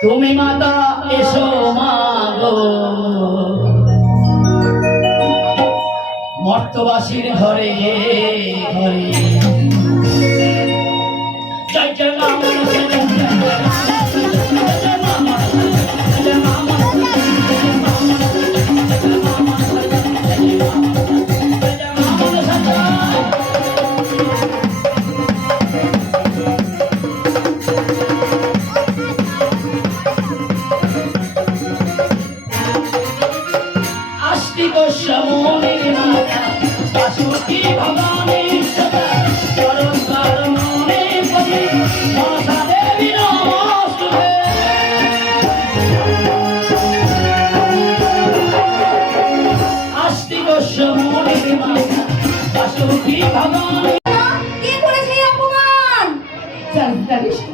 তুমি মাতা এসো মাগো মর্তবাসীর ঘরে ঘরে জয় জয় মা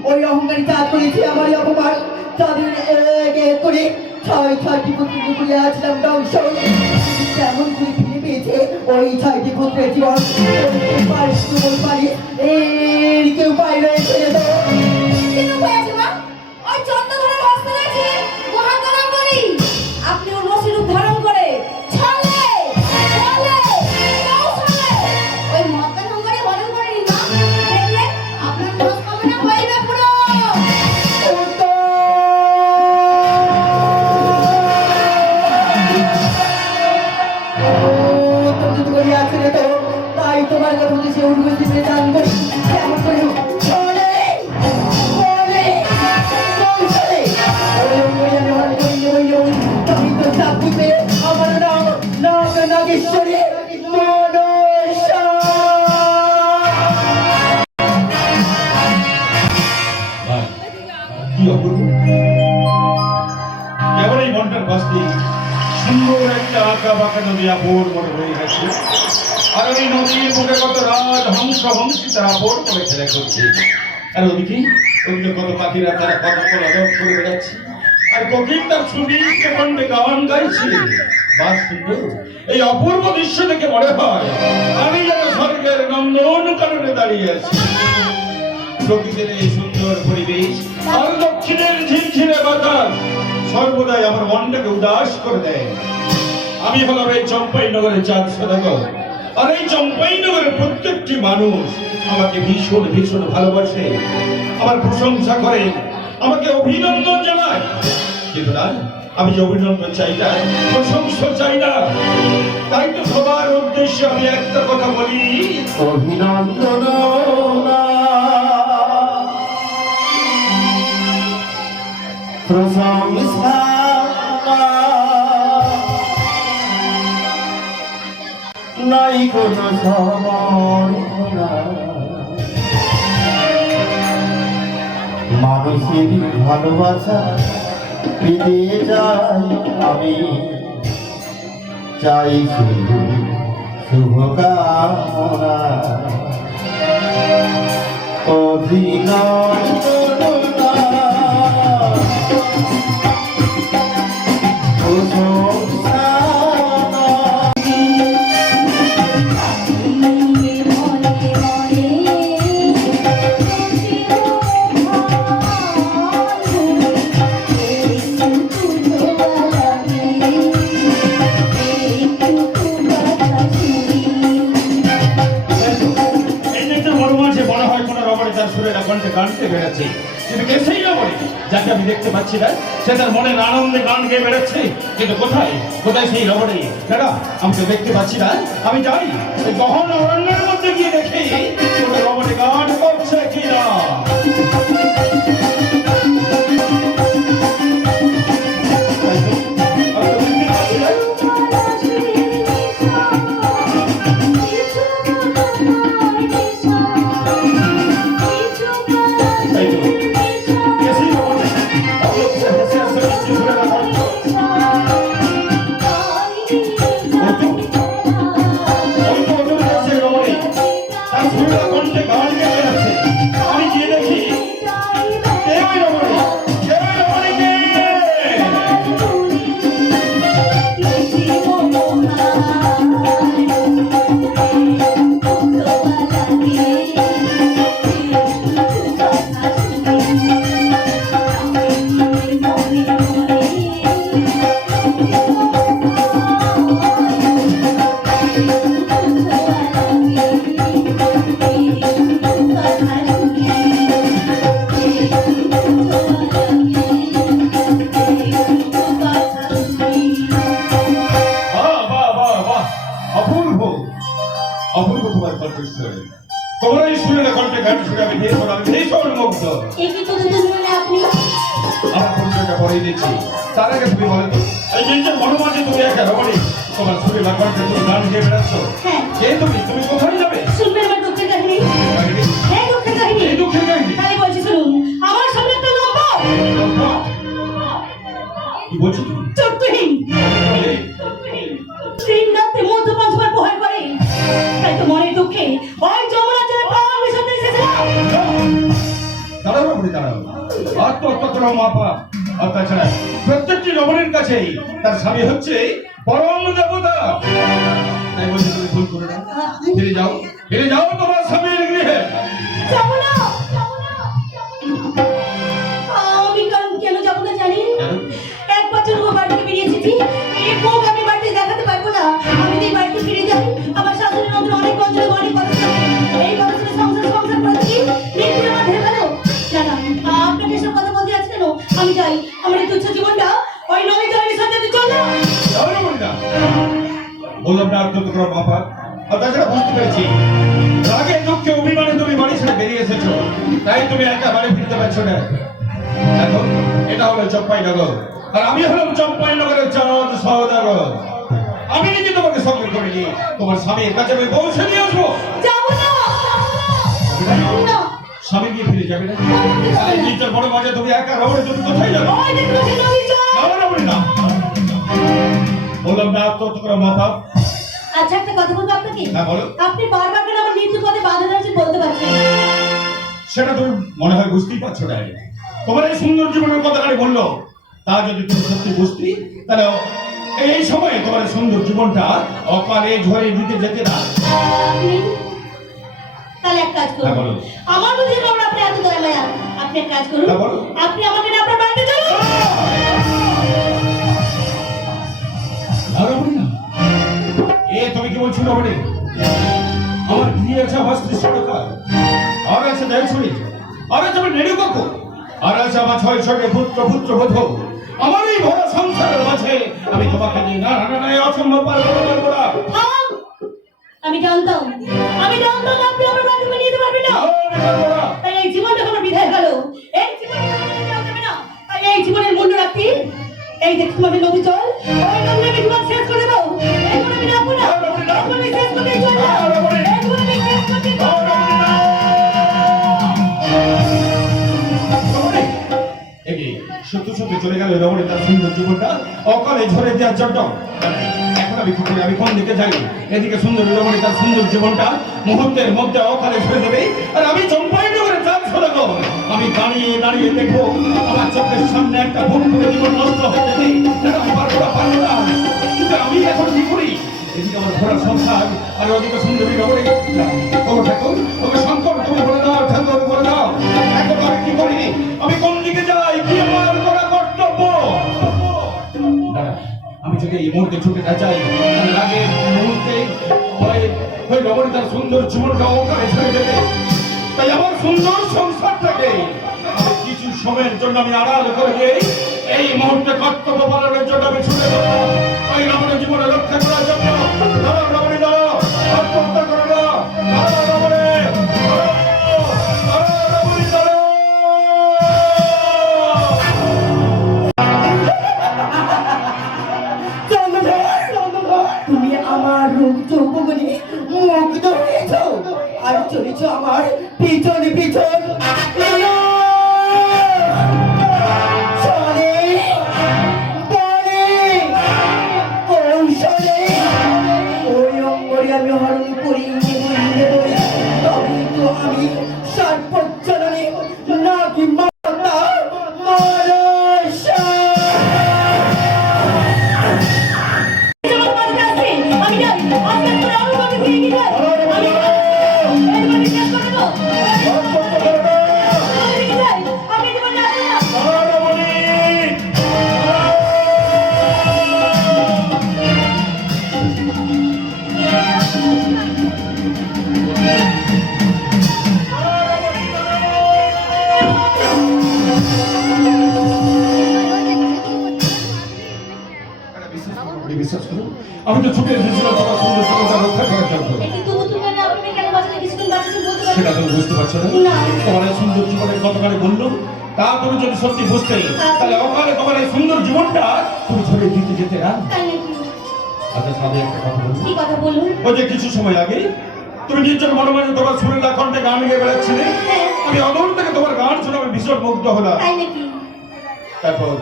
ওই অহংকারী চাঁদ করেছে আমার অপমান তাদের করে ছয় ছয়টি পুত্র করে আসলাম ধ্বংস তেমন করে ফিরে পেয়েছে ওই ছয়টি পুত্রের জীবন পারি এর কেউ পাই রয়েছে আপনি ওর রশি রূপ ধারণ করে ওই মক্কা নগরে বরণ করে নিন না দেখলেন আপনার মনস্কামনা হইবে পুরো তাই তোমার কথা সে উর্বশী দান করি কেমন করে আমার নাম নাগেশ্বরী কেবল এই মনটার বাস্তি সুন্দর একটা আঁকা বাঁকা নদী আপন মনে হয়ে গেছে আর ওই নদীর মুখে কত রাত হংস হংসী তারা আপন করে খেলা করছে আর ওদিকে ওদিকে কত পাখিরা তারা কত কলরব করে বেড়াচ্ছে আর কোকিল তার সুদীর্ঘ কণ্ঠে গান গাইছে বাস সুন্দর এই অপূর্ব দৃশ্য দেখে মনে হয় আমি যেন স্বর্গের নন্দন কাননে দাঁড়িয়ে আছি প্রকৃতির এই সুন্দর পরিবেশ আর দক্ষিণের ঝিলঝিলে বাতাস সর্বদাই আমার মনটাকে উদাস করে দেয় আমি হলাম এই চম্পাই নগরের চাঁদ সদাগর আর এই চম্পাই নগরের প্রত্যেকটি মানুষ আমাকে ভীষণ ভীষণ ভালোবাসে আমার প্রশংসা করে আমাকে অভিনন্দন জানায় কিন্তু না আমি যে অভিনন্দন চাই না প্রশংসা চাই না তাই তো সবার উদ্দেশ্যে আমি একটা কথা বলি অভিনন্দন প্রশংসা নাই কোন সময় মানুষের ভালোবাসা পেতে যাই আমি চাই শুধু শুভকামনা অভিনন্দন গানতে বেড়াচ্ছে কিন্তু কে সেই রমণী যাকে আমি দেখতে পাচ্ছি না সে তার মনের আনন্দে গান গেয়ে বেড়াচ্ছে কিন্তু কোথায় কোথায় সেই রমণী দাদা আমি তো দেখতে পাচ্ছি না আমি যাই ওই গহন অরণ্যের মধ্যে গিয়ে দেখি কোনো রমণী গান করছে কিনা আমি গিয়ে শুনে কণ্ঠে গান শুনে আমি ভীষণ মুগ্ধ। একই তো দুজন মিলে আপনি আমার পরিচয়টা পরেই দিচ্ছি, তার আগে তুমি বলো তো, এই জিনিসের মনোমাঝে তুমি একা রমণী, তোমার সুরে বা কণ্ঠে তুমি গান গেয়ে বেড়াচ্ছ। হ্যাঁ। কে তুমি? তুমি কোথায় যাবে? শুনবেন আমার দুঃখের কাহিনী? কাহিনী? হ্যাঁ, দুঃখের কাহিনী। এই দুঃখের কাহিনী? তাই বলছি শুনুন। আমার সামনে একটা লোক কি বলছো তুমি? চোখহীন দিন রাতে মধ্যপান সবার প্রহার করে। তাই তো মনের দুঃখে ওই যমুনা জলে প্রাণ বিসর্জন এসেছিলাম। দাঁড়াও রমণী, দাঁড়াও। আত্মহত্যা করো মাপা। আর তাছাড়া প্রত্যেকটি রমণীর কাছেই তার স্বামী হচ্ছে পরম দেবতা। তাই বলছি তুমি ভুল করে না, ফিরে যাও, ফিরে যাও তোমার স্বামীর গৃহে। যমুনা, আমি কেন যাবো না জানি? এক বছর ও বাড়ি থেকে বেরিয়ে এসেছি। এই মুখ আমি বাড়িতে দেখাতে পারবো না। আমি যদি বাড়িতে ফিরে যাই, আমার শাশুড়ি নতুন অনেক বছরে অনেক কথা শুনে। এই কথা শুনে সংসার করেছি, মৃত্যুর আমার ধরে গেল। জানা আপনাকে এসব কথা বলতে আছে কেন? আমি যাই, আমার এই তুচ্ছ জীবনটা ওই নদী জলের সাথে চললো। বললাম না আত্মহত্যা করো মাপা। আর তাছাড়া বুঝতে পেরেছি রাগে দুঃখে অভিমানে তুমি বাড়ি ছেড়ে বেরিয়ে এসেছো, তাই তুমি একা বাড়ি ফিরতে পারছো না। দেখো, এটা হলো চম্পাইনগর, আর আমি হলাম চম্পাইনগরের চাঁদ সওদাগর। আমি নিজে তোমাকে সঙ্গে করে নিয়ে তোমার স্বামীর কাছে আমি পৌঁছে দিয়ে আসবো। যাবো না, না। স্বামী গিয়ে ফিরে যাবে না? এই জিনিসটার বড় মজা, তুমি একা রমণী, তুমি কোথায় যাবে? ওই দেখো সে নদী জল। না, রমণী না। বললাম না আত্মহত্যা করো মাপা। আচ্ছা, একটা কথা বলবো আপনাকে। হ্যাঁ, বলো। আপনি বারবার কেন আমার মৃত্যুর পথে বাধা দিচ্ছেন বলতে পারছেন না? সেটা তুমি মনে হয় বুঝতেই পারছো না। তোমার এই সুন্দর জীবনের কথাখানি বললো, তা যদি তুমি সত্যি বুঝতি, তাহলে এই সময় তোমার এই সুন্দর জীবনটা অকালে ঝরে দিতে যেতে না। আপনি তাহলে এক কাজ হ্যাঁ, করুন। বলো। আমার বুঝি খবর আপনি এত দয়া মায়া। আপনি এক কাজ করুন, হ্যাঁ, বলো। আপনি আমাকে নিয়ে আপনার বাড়িতে চলুন। না, রমণী না। এ তুমি কি বলছো রমণী? আমার গৃহে আছে আমার স্ত্রী সরকার, আর আছে দেড়ছড়ি, আর আছে আমার নেড়ু কাকু, আর আছে আমার ছয় ছয়টা পুত্রবধূ। আমার এই ভরা সংসারের মাঝে আমি তোমাকে নিয়ে না অসম্ভব পারবো না। থাম! আমি জানতাম আপনি আমার বাড়িতে নিয়ে যেতে পারবেন না। তাই এই জীবনটা কোনো বিদায় গেল। এই জীবনটা কোনো বিদায় যাবে না। তাই এই জীবনের মূল্য রাখতে এই দেখুন আমি নদী জল, ওই নদী আমি জীবন শেষ করে দেবো। এই জীবন আমি রাখবো না। এই জীবন আমি শেষ করতে চলে যাবো। এই জীবন আমি শেষ করতে চলে যাবো। সত্য সত্য চলে গেল রমণী তার সুন্দর জীবনটা অকালে ঝরে দেওয়ার জন্য। এখন আমি কি করি? আমি কোন দিকে যাই? এদিকে সুন্দর রমণী তার সুন্দর জীবনটা মুহূর্তের মধ্যে অকালে ঝরে দেবে, আর আমি চম্পাইনগরে চাঁদ সওদাগর। আমি দাঁড়িয়ে দাঁড়িয়ে দেখবো আমার চোখের সামনে একটা ভুল করে জীবন নষ্ট হয়ে যাবে। এটা আমি পারবো না। কিন্তু আমি এখন কি করি? এদিকে আমার ঘোরা সংসার, আর ওদিকে সুন্দরী রমণী। ও ঠাকুর, ওকে শঙ্কর, তুমি বলে দাও, ঠাকুর বলে দাও, এখন আমি কি করি? আমি কোন দিকে যাই? কি আমার করা কর্তব্য? দাঁড়া, আমি যদি এই মুহূর্তে ছুটে না যাই, তাহলে আগে মুহূর্তে ওই রমণী তার সুন্দর জীবনটা অকালে ছেড়ে দেবে। তাই আমার সুন্দর সংসারটাকে আমি কিছু সময়ের জন্য আমি আড়াল করে দিই। এই মুহূর্তে কর্তব্য পালনের জন্য আমি ছুটে দেবো ওই রমণীর জীবনে রক্ষা করার জন্য। দাঁড়াও রমণী, দাঁড়াও, আত্মহত্যা করো না। দাঁড়াও রমণী, তুমি আমার রূপ যৌবনে মুগ্ধ হয়েছ আর চলেছ আমার পিছন পিছন। চলে বলে কৌশলে ওই অঙ্গরে আমি হরণ করি নেবই। তবে তো আমি সর্বজননে নাকি মাতা মনসা। আমার বাড়িতে আসছে। আমি যাই। আপনি একটু রাহুল বাড়িতে ফিরে গিয়ে যাই। আমি যাই। এই জীবনে শেষ করে দেবো। আমি যাই। আমি জীবনে আসবো না। বিশ্বাস করুন, আমি তো ছুটে এসেছিলাম তোমার সুন্দর জীবনটা রক্ষা করার জন্য। একটু তবু তুমি আপনি কেন বাঁচালে কিছুক্ষণ বাঁচাতে বলতে সেটা পারবেন? তুমি বুঝতে পারছো না? না। তোমার এই সুন্দর জীবনের কতখানি মূল্য তা তুমি যদি সত্যি বুঝতে, তাহলে অকালে তোমার এই সুন্দর জীবনটা তুমি ছেড়ে দিতে যেতে না। তাই নাকি? আচ্ছা সাথে একটা কথা বলবো। কি কথা বলুন? ওই যে কিছু সময় আগে তুমি নিশ্চয় মনে মনে তোমার সুরেলা কণ্ঠে গান গেয়ে বেড়াচ্ছিলে। হ্যাঁ। আমি অদূর থেকে তোমার গান শুনে আমি ভীষণ মুগ্ধ হলাম। তাই নাকি? তারপর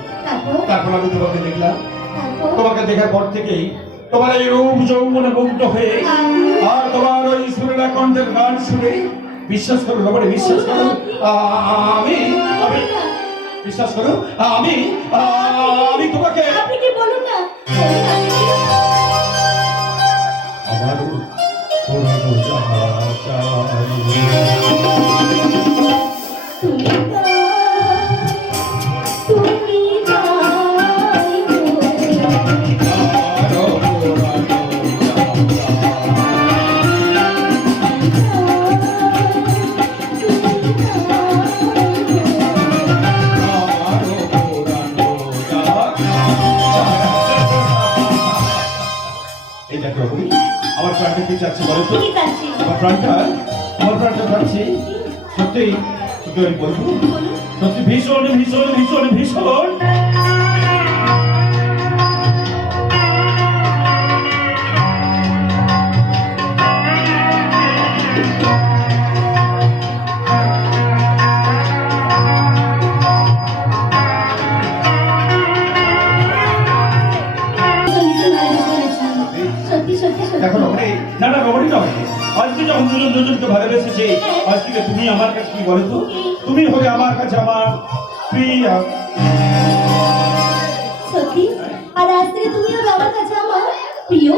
তারপর আমি তোমাকে দেখলাম। তারপর তোমাকে দেখার পর থেকেই তোমার এই রূপ যৌবনে মুগ্ধ হয়ে আর তোমার ওই সুরেলা কণ্ঠের গান শুনে বিশ্বাস করো বাবারে, বিশ্বাস করো, আমি আমি বিশ্বাস করো, আমি তোমাকে আপনি কি বলুন না? আমার পুরানো যাহা চাই তুমি যাই গো। এই দেখো তুমি আমার প্রাণটা কি চাচ্ছি বলো তো? কি চাচ্ছি? আমার প্রাণটা চাচ্ছি সত্যি সত্যি আমি বলবো, সত্যি ভীষণ ভীষণ ভীষণ ভীষণ সত্যি সত্যি দেখো সত্যি। রমণী, না না রমণী নয়, আজকে যখন দুজনকে ভালোবেসেছে, আজ থেকে তুমি আমার কাছে কি বলো তো? তুমি হবে আমার কাছে আমার প্রিয়া। সত্যি? আর আজ থেকে তুমি হবে আমার কাছে আমার প্রিয়।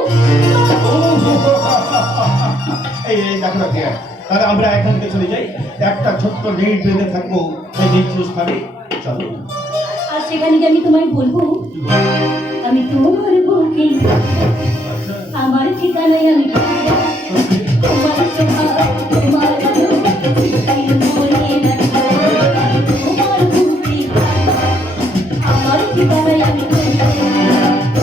এই এই দেখো না প্রিয়া, তাহলে আমরা এখান থেকে চলে যাই, একটা ছোট্ট নেট বেঁধে থাকবো এই নির্দিষ্ট স্থানে। চলো। আর সেখানে গিয়ে আমি তোমায় বলবো, আমি তোমার বুকে আমার ঠিকানায় আমি তোমার সোহাগ, তোমার রূপ, মনে রাখবো। তোমার বুকে আমার ঠিকানায় আমি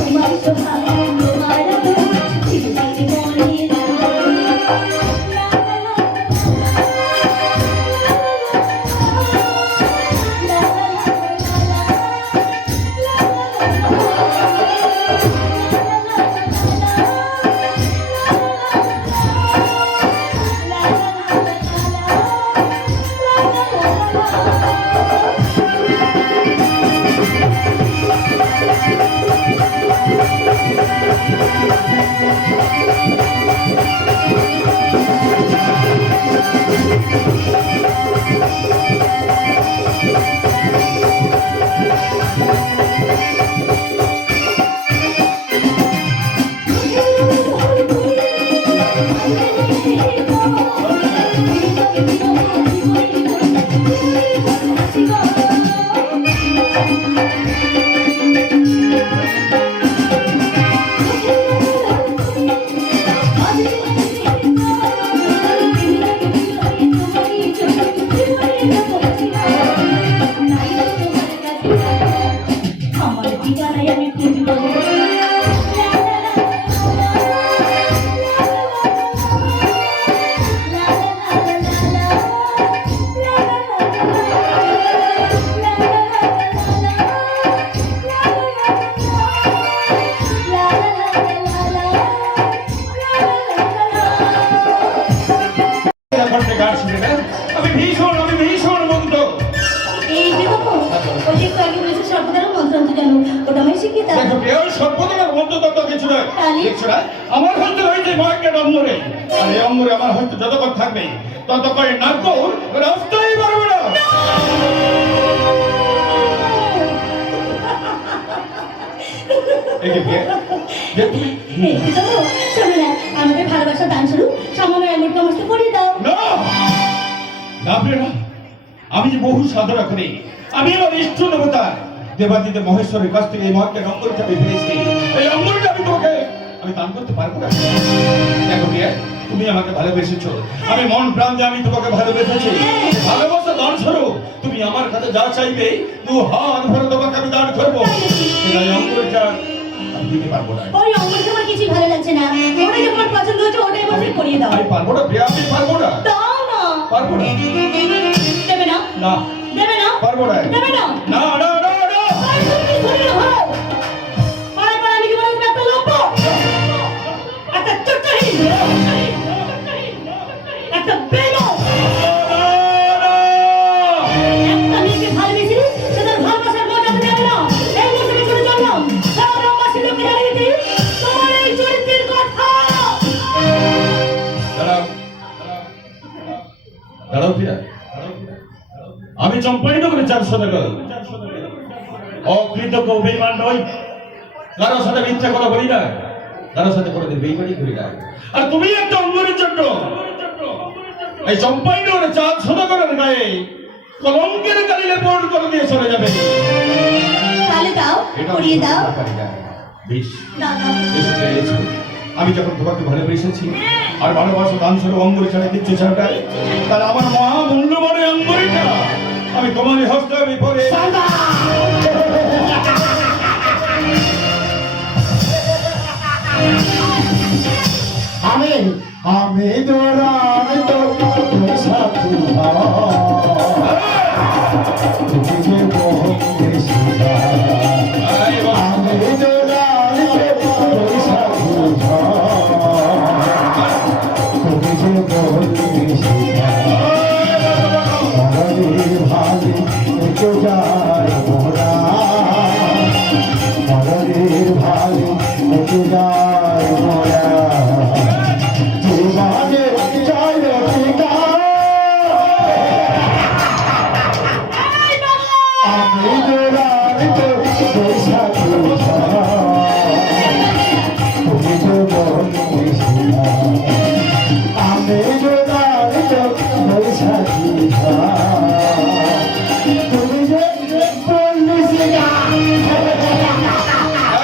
তোমার সোহাগ, তোমার রূপ, মনে আমার ঠিকানায় আমি খুঁজবো। গান শুনে না আমি ভীষণ মুগ্ধ। এই যে দেখো, ওই যে একটু আগে বলেছে সর্বদার মন্ত্রান্ত জানো, ওটা আমি শিখিয়ে দাও। দেখো প্রিয়, সর্বদার মন্ত্রতত্ত্ব কিছু নয়। তাহলে? দেখছো না, আমার হয়তো রয়েছে মহাজ্ঞান অঙ্গরে, আর এই অঙ্গরে আমার হয়তো যতক্ষণ থাকবে ততক্ষণ নাগপুর রাস্তায় পারবে না। এই যে প্রিয়া, যে তুমি এই যে দেখো, শোনো না, আমাদের ভালোবাসা দান স্বরূপ সামান্য এমনটা আমার সাথে পড়িয়ে দাও। না না প্রিয়া, না। আমি যে বহু সাধনা করি, আমি আমার ইষ্ট দেবতা দেবাদিতে মহেশ্বরের কাছ থেকে এই মহাজ্ঞান অঙ্গরটা আমি পেয়েছি। এই অঙ্গরটা আমি তোমাকে আমি দান করতে পারবো না। দেখো প্রিয়া, তুমি আমাকে ভালোবেসেছো, আমি মন প্রাণ দিয়ে আমি তোমাকে ভালোবেসেছি। ভালোবাসা দান স্বরূপ তুমি আমার কাছে যা চাইবে দু হাত ভরে তোমাকে আমি দান করবো। এই অঙ্গরটা আমি দিতে পারবো না। ওই অঙ্গনকে আমার কিছুই ভালো লাগছে না, ওটা যখন পছন্দ হচ্ছে ওটাই আমাকে পড়িয়ে দাও। আমি পারবো না প্রিয়া, আমি পারবো না। দাও না। পারবো না। দেবে না? না, দেবে না? পারবো না। দেবে না? না না না না। তাই তুমি কি শরীর হও? পাড়ায় পাড়ায় আমি কি বলবো একটা লোক? একটা চুট্টাহীন, একটা বেইমান। একটা মেয়েকে ভালোবেসে সেটার ভালোবাসার মজা তুমি নেবে না। এই মুহূর্তে আমি ছুটে চললাম শহরবাসী লোককে জানিয়ে দিতে তোমার এই চরিত্রের কথা। দাঁড়াও, দাঁড়াও ফিরা। আমি চম্পাই নগরে 400 টাকা অকৃতজ্ঞ বেইমান নই। কারোর সাথে মিথ্যা কথা বলি না, কারোর সাথে কোনোদিন বেইমানি করি না। আর তুমি একটা অঙ্গনের জন্য এই চম্পাই নগরে 400 টাকার গায়ে কলঙ্কের কালি লেপট করে দিয়ে চলে যাবে। তাহলে দাও, করিয়ে দাও। বেশ, দাও দাও। এসে পেরেছি। আমি যখন তোমাকে ভালোবেসেছি আর ভালোবাসা দান স্বরূপ অঙ্গুরি ছাড়া দিচ্ছি ছাড়াটাই, তাহলে আমার মহা মূল্যবান অঙ্গুরিটা আমি তোমারই হস্তে আমি পরে আমি দৌড়াই তো সাথী তুমি যে বন্ধে শিবা আমি দৌড়াই তো সাথী তুমি যে বন্ধে শিবা মরণের ভালে একটু যায় মোরা মরণের ভালে একটু যায় মোরা জীবনে জয় টিকা আমি দৌড়াই তো সাথী তুমি যে বন্ধে শিবা আমি দৌড়াই তো সাথী তুমি যে বন্ধে শিবা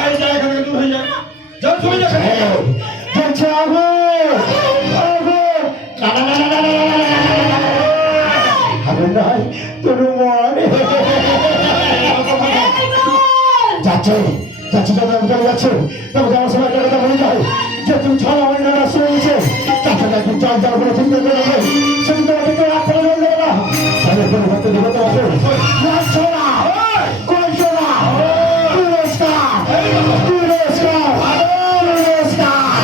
এই যা এখান থেকে দূর হয়ে যা। যাও চলে যা এখান থেকে। যাচ্ছে আগুন আগুন নাই তোর মনে যাচ্ছে যাচ্ছে যাচ্ছে তবে যাওয়ার সময় একটা কথা বলে যায় যে তুমি ছড়া হয়ে না শুনেছে চারটা একদিন জল জল করে চিন্তা করে রাখবে সেদিন তোমাকে কেউ রাত করে দেবে না তাদের পরিবর্তে দেবে তোমাকে ছড়া কই ছড়া পুরস্কার পুরস্কার পুরস্কার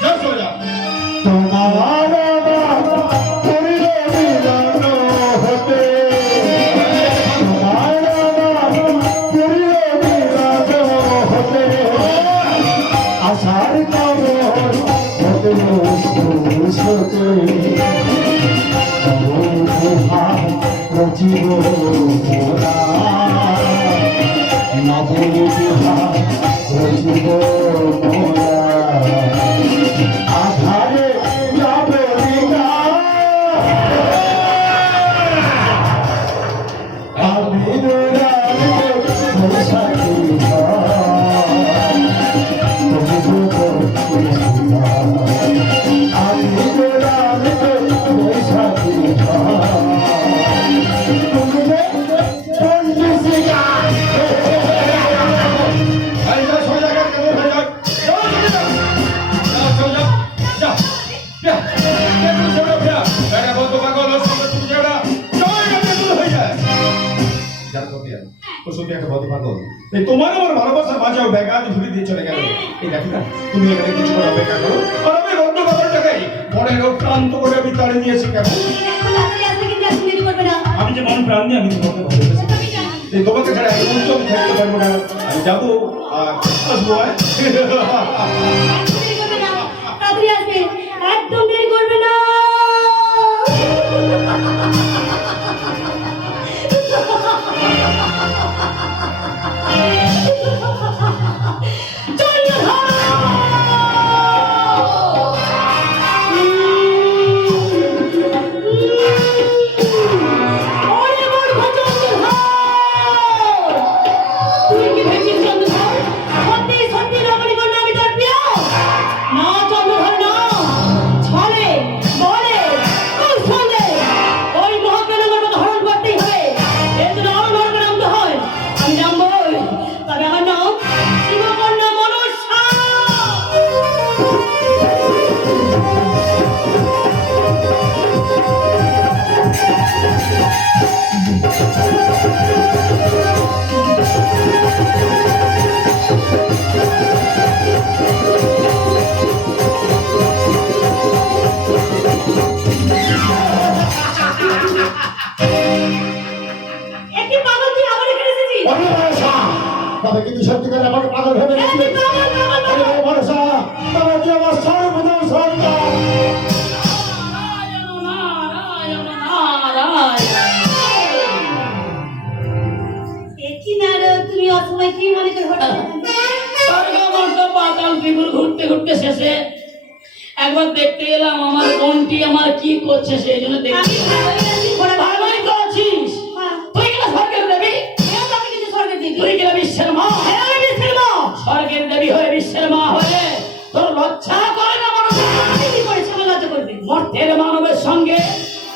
যাও চলে যা। তোমার আমার করিল মিলন হতে তোমার আমার করিল মিলন হতে আশার খবর হতে হতে রচিব মোরা নববিহা রচিব মোরা আধারে যাবে দিগা আমি দৌড়াই তো সাথী তুমি আমি দৌড়াই তো সাথী তুমি বন্ধু শিকা এই যা চলে যা এখান থেকে দূর হয়ে যা। যাও চলে যা। যাও চলে যা। যা। যা। একটু ছোট ফেরা। এটা বন্ধ পাগল ওর সঙ্গে তুমি যাও না। যাও এখান থেকে দূর হয়ে যা। জানো তো পিয়া, ও সত্যি একটা বদ্ধ পাগল। এই তোমার আমার ভালোবাসার মাঝে ও ব্যাঘাত ঘুরে দিয়ে চলে গেল। এই দেখো না, তুমি এখানে কিছু করে অপেক্ষা করো। আর আমি রত্ন পাগলটাকে মনের ক্লান্ত করে আমি তাড়িয়ে দিয়েছি কেন? এখন তাড়াতাড়ি আসবে কিন্তু এখন দেরি করবে না। আমি যে মন প্রাণ দিয়ে আমি তোমাকে ভালোবাসি। আমি জানি। এই তোমাকে ছাড়া এক মুহূর্ত আমি থাকতে পারবো না। আমি যাবো আর আসবো। একদম দেরি করবে না। তাড়াতাড়ি আসবে। একদম দেরি করবে না। তুই কি ভেবেছিস চন্দ্রধর? সত্যি সত্যি রমণী কন্যা আমি তোর প্রিয়? আমি ভরসা তবে কিন্তু সত্যি করে আমাকে পাগল ভেবে এই, গেছি থামো, থামো, থামো। আরে ভরসা তবে তুই আমার সর্বপ্রথম সন্তান নারায়ণ নারায়ণ নারায়ণ। এ কি নারদ, তুমি অসময় কি মনে করে হঠাৎ স্বর্গ মর্ত পাতাল ত্রিপুর ঘুরতে ঘুরতে শেষে একবার দেখতে এলাম আমার বোনটি আমার কি করছে, সেই জন্য দেখতে আমি ভালোই আছি, ঘোড়া ভালো। ভালোই তো আছিস। হ্যাঁ। তুই কিনা স্বর্গের দেবী, কেউ তাকে কিছু স্বর্গের দিবি। তুই কিনা বিশ্বের মা। হ্যাঁ, আমি বিশ্বের মা। স্বর্গের দেবী হয়ে বিশ্বের মা হয়ে তোর লজ্জা করে না মানুষ? আমি কি করেছি আমার লজ্জা করবে? মর্তের মানবের সঙ্গে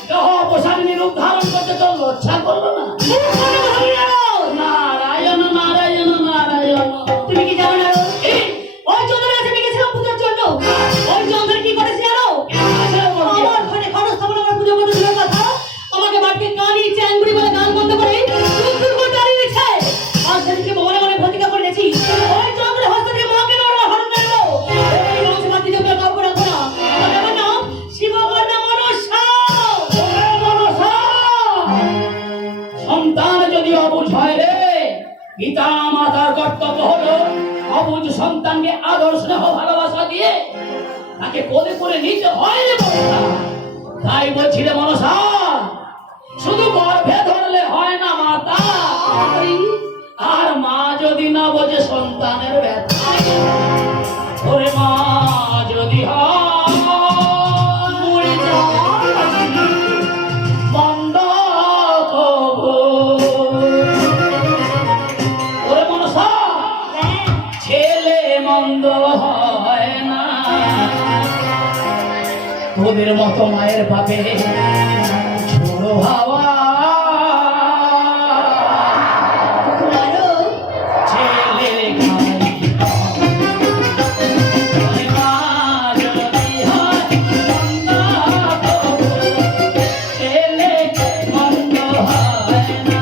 দেহ প্রসারিণী রূপ ধারণ করতে তোর লজ্জা করলো না? মুখ বন্ধ করে বলি নারদ। নারায়ণ নারায়ণ নারায়ণ। তুমি কি জানো নারদ? এই, ওই চন্দ্রের কাছে আমি গেছিলাম পূজার জন্য। ওই চন্দ্র কি করেছে জানো? আমার ঘরে খরস্থাপন আমার পুজো করতে দূরের কথা, আমাকে বাড়িতে কানি চ্যাংগুড়ি বলে গান বন্ধ করে দুধ দুধ করে দাঁড়িয়ে দিচ্ছে। আর সেদিকে মনে মনে প্রতিজ্ঞা করে নিয়েছি, ওই চন্দ্রের হস্ত থেকে মাকে নড়া হরণ করবো। এই বংশবাদ দিতে হবে কাউকে রাখবো না। তবে আমার নাম শিবকন্যা মনসা। ওরে মনসা! সন্তান যদি অবুঝ হয় রে, পিতা মাতার কর্তব্য হলো অবুঝ সন্তানকে আদর স্নেহ ভালোবাসা দিয়ে তাকে কোলে করে নিতে হয় রে মনসা। তাই বলছি রে মনসা, শুধু গর্ভে ধরলে হয় না মাতা, আর মা যদি না বোঝে সন্তানের ব্যথা, ওরে মা যদি হয় মরে যায় বন্ধ কবু। ওরে মনসা, ছেলে মন্দ হয় না, তোদের মতো মায়ের পাপে ঝোড়ো হাওয়া। নারদ, ছেলে খাই ওরে মা যদি হয় মন্দ কবু, ছেলে মন্দ হয় না,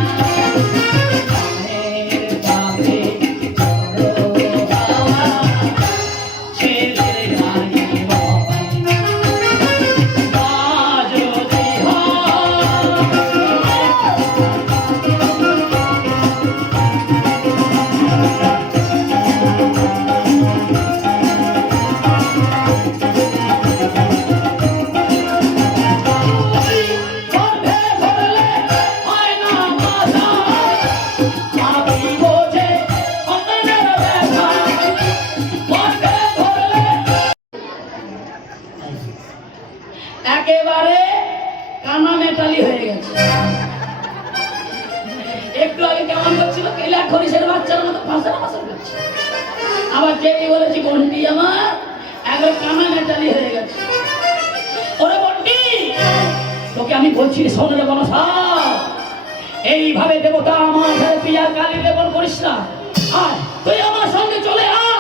মায়ের পাপে ঝোড়ো হাওয়া, ছেলের গায়ে বয়। মা যদি হয় গর্ভে ধরলে হয় না মাতা, মাটি বোঝে সন্তানের ব্যথা, গর্ভে ধরলে একেবারে কানা মেটালি হয়ে গেছে। একটু আগে কেমন করছিল, কেলা খরিসের বাচ্চার মতো ফাঁসানো ফাঁসা করছে। আবার যেই বলেছি বন্টি আমার একবার কানা মেটালি হয়ে গেছে। ওরে বন্টি, তোকে আমি বলছি শোন রে মনসা, এইভাবে দেবতা আমার ঘরে তুই আর কালি লেপন করিস না। আয় তুই আমার সঙ্গে চলে আয়।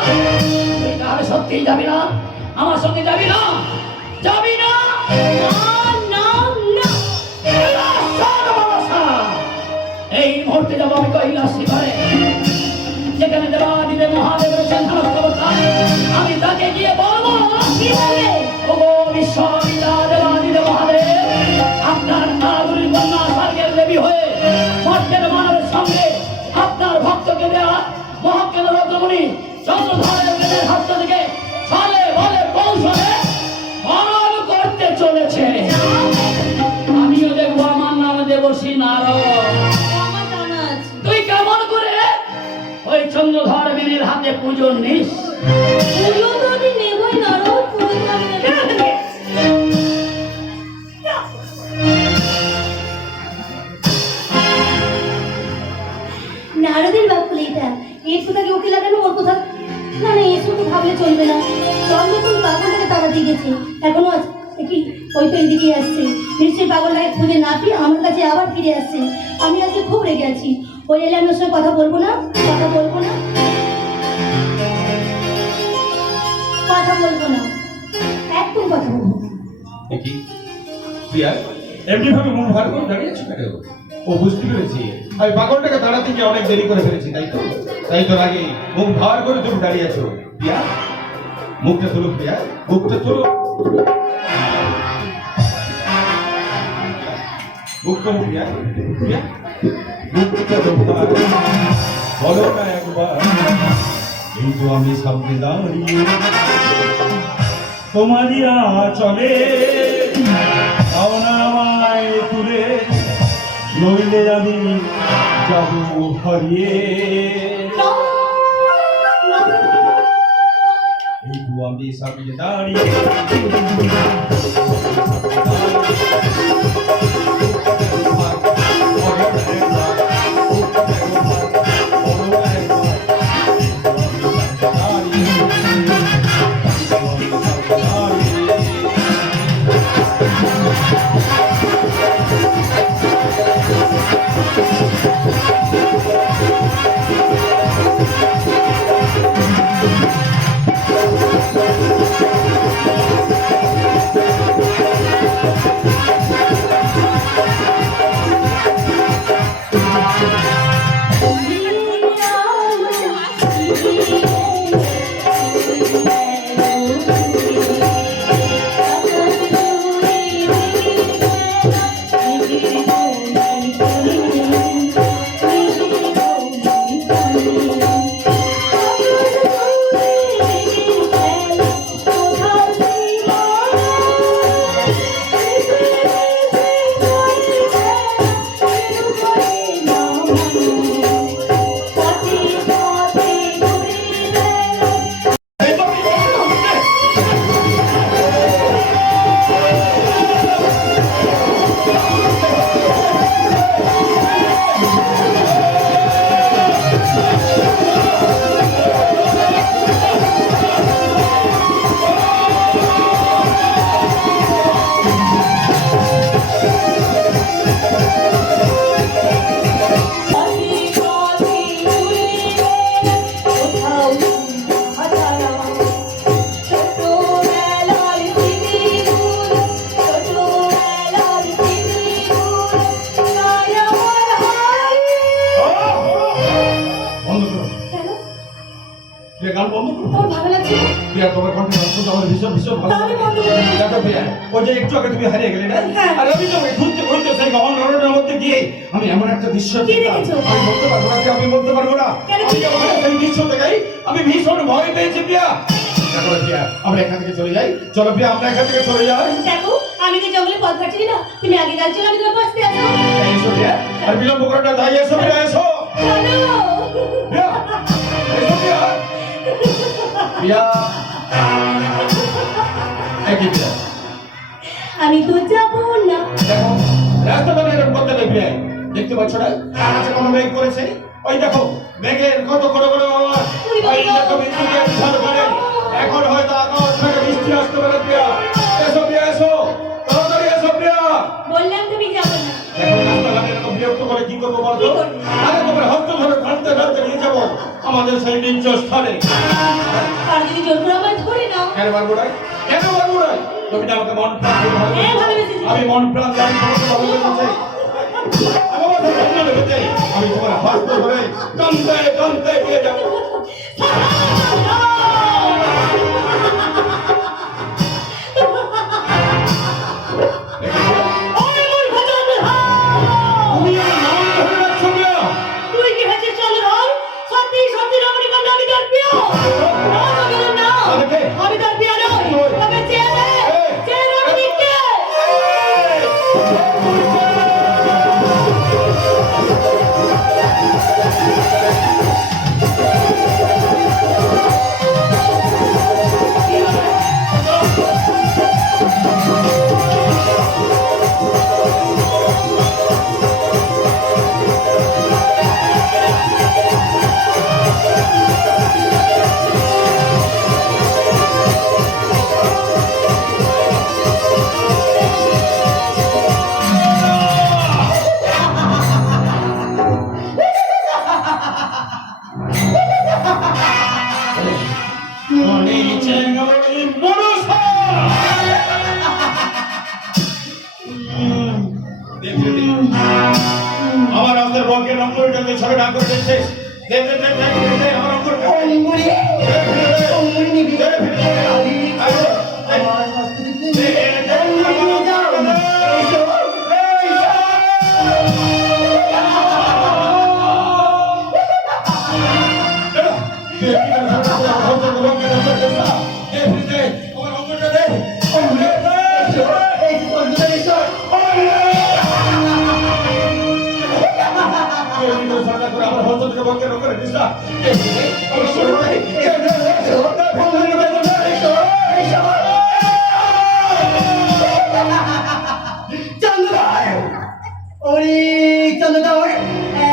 তুই তাহলে সত্যিই যাবি না? আমার সঙ্গে যাবি না? যাবি না? না, না, না। এই মুহূর্তে যাবো আমি কৈলাস শিখরে, যেখানে দেবাদিদেব মহাদেবের সিংহাসন। আমি তাকে গিয়ে বলবো, কি বলবে? ওগো বিশ্বপিতা দেবাদিদেব মহাদেব, আপনার আদুরি কন্যা স্বর্গের দেবী হয়ে মর্তের মানবের সঙ্গে আপনার ভক্তকে দেওয়া মহাজ্ঞান রত্নমণি চন্দ্রধরের বেদের হস্ত থেকে ছলে বলে কৌশলে হরণ করতে চলেছে। আমিও দেখবো, আমার নাম দেবশ্রী নারদ। আমার জানা আছে। তুই কেমন করে ওই চন্দ্রধর বীরের হাতে পুজো নিস? পুজো তো আমি নেবই নারদ, পুজো তো আমি নেবই। নারদের বাপ বলে এটা, এর কোথাকে ওকে লাগানো, ওর কোথা না না, এসব তো ভাবলে চলবে না। চন্দ্র কোন পাগলটাকে তারা দিয়ে গেছে, এখনো আছে কি? ওই তো এদিকে আসছে, নিশ্চয়ই পাগলটাকে খুঁজে না পেয়ে আমার কাছে আবার ফিরে আসছে। আমি আজকে খুব রেগে আছি। ওই এলে আমি ওর সঙ্গে কথা বলবো না, কথা বলবো না, কথা বলবো না, একদম কথা বলবো না। দেখি প্রিয়া এমনি ভাবে মন ভার করে দাঁড়িয়ে আছো কেন? ও বুঝতে পেরেছি আমি পাগলটাকে দাঁড়াতে গিয়ে অনেক দেরি করে ফেলেছি, তাই তো আগে মুখ ভার করে তুমি দাঁড়িয়ে আছো। প্রিয়া মুখটা তোলো, প্রিয়া মুখটা তোলো। বুক করো প্রিয়া প্রিয়া বুক করো ভাই বলো না একবার কিন্তু আমি সামনে দাঁড়িয়ে তোমারই চলে তাও না আমায় তুলে নইলে আমি যাবো হারিয়ে কিন্তু আমি সামনে দাঁড়িয়ে গান বন্ধ করো তোর ভালো লাগছে না? প্রিয়া তোমার কণ্ঠে গান শুনতে আমার ভীষণ ভীষণ ভালো তাহলে বন্ধ লাগে করে দিই। দেখো প্রিয়া ওই যে একটু আগে তুমি হারিয়ে গেলে না হ্যাঁ। আর আমি তো ওই ঘুরতে ঘুরতে সেই গহন রণের মধ্যে গিয়ে আমি এমন একটা দৃশ্য কি দেখলাম, দেখেছো? আমি বলতে পারবো না প্রিয়া, আমি বলতে পারবো না কেন? আমি যখন সেই দৃশ্য দেখাই আমি ভীষণ ভয় পেয়েছি প্রিয়া। দেখো প্রিয়া আমরা এখান থেকে চলে যাই, চলো প্রিয়া আমরা এখান থেকে চলে যাই। দেখো আমি তো জঙ্গলে পথ কাটছি না, তুমি আগে যাচ্ছো আমি তোমার পাশে আছো। এই এসো প্রিয়া, আর বিলম্ব করো না, যাই এসো প্রিয়া এসো চলো। প্রিয়া, এসো প্রিয়া প্রিয়া একই প্রিয়া আমি তো যাবো না। দেখো রাস্তাটা এরকম করতে নেই প্রিয়া, দেখতে পাচ্ছ না আকাশে কোনো মেঘ করেছে, ওই দেখো মেঘের কত বড় বড় আওয়াজ, ওই দেখো বিদ্যুতের ঝড় করে এখন হয়তো আকাশ থেকে বৃষ্টি আসতে পারে প্রিয়া। এসো প্রিয়া এসো, তাড়াতাড়ি এসো প্রিয়া। বললাম তুমি যাবো না। দেখো রাস্তাঘাটে এরকম বিরক্ত করে কি করবো বলতো? কি করবে? আরে তোমার হস্ত ধরে ঘাটতে ঘাটতে নিয়ে যাবো আমাদের সেই নিজ স্থানে। আর যদি জোর করে আমায় ধরে নাও। কেন পারবো না, কেন পারবো না? তুমি না আমাকে মন প্রাণ দিয়ে হ্যাঁ, ভালোবেসেছো। ভালোবেসেছি। আমি মন প্রাণ দিয়ে তোমাকে ভালোবেসেছি। আমার কথা ভালো লেগেছে। আমি তোমার হস্ত ধরে কাঁদতে কাঁদতে নিয়ে যাবো। ওরে মূর্খ জন্মের হাল! তুমি আমার নাম ধরে রাখছো না? তুই কি ভেবেছিস চলে ভাই? সত্যি সত্যি রমণীকন্যা আমি তোর প্রিয়। না, না, না, না। তাহলে কে? আমি তোর প্রিয় নই। তবে চেনে, চেনে রমণীকে। মনে চেঙ্গি মনসা। দেখে দে। আমার হাতের রঙের অঙ্কুরটাকে ছড়ে না করে দিয়েছে। দে দে দে দে দে, দে আমার অঙ্কুরটা। অঙ্গুরে অঙ্গুরে নিবি দে, দে, দে, দে। আরে, আমার হস্ত দিতে দে, দে, দে, আমার অঙ্কুরটা দে। এসো এই, না করে আমার হস্ত থেকে বলকে রক্ষা দিস না চন্দ্রধর ওরে চন্দ্রধর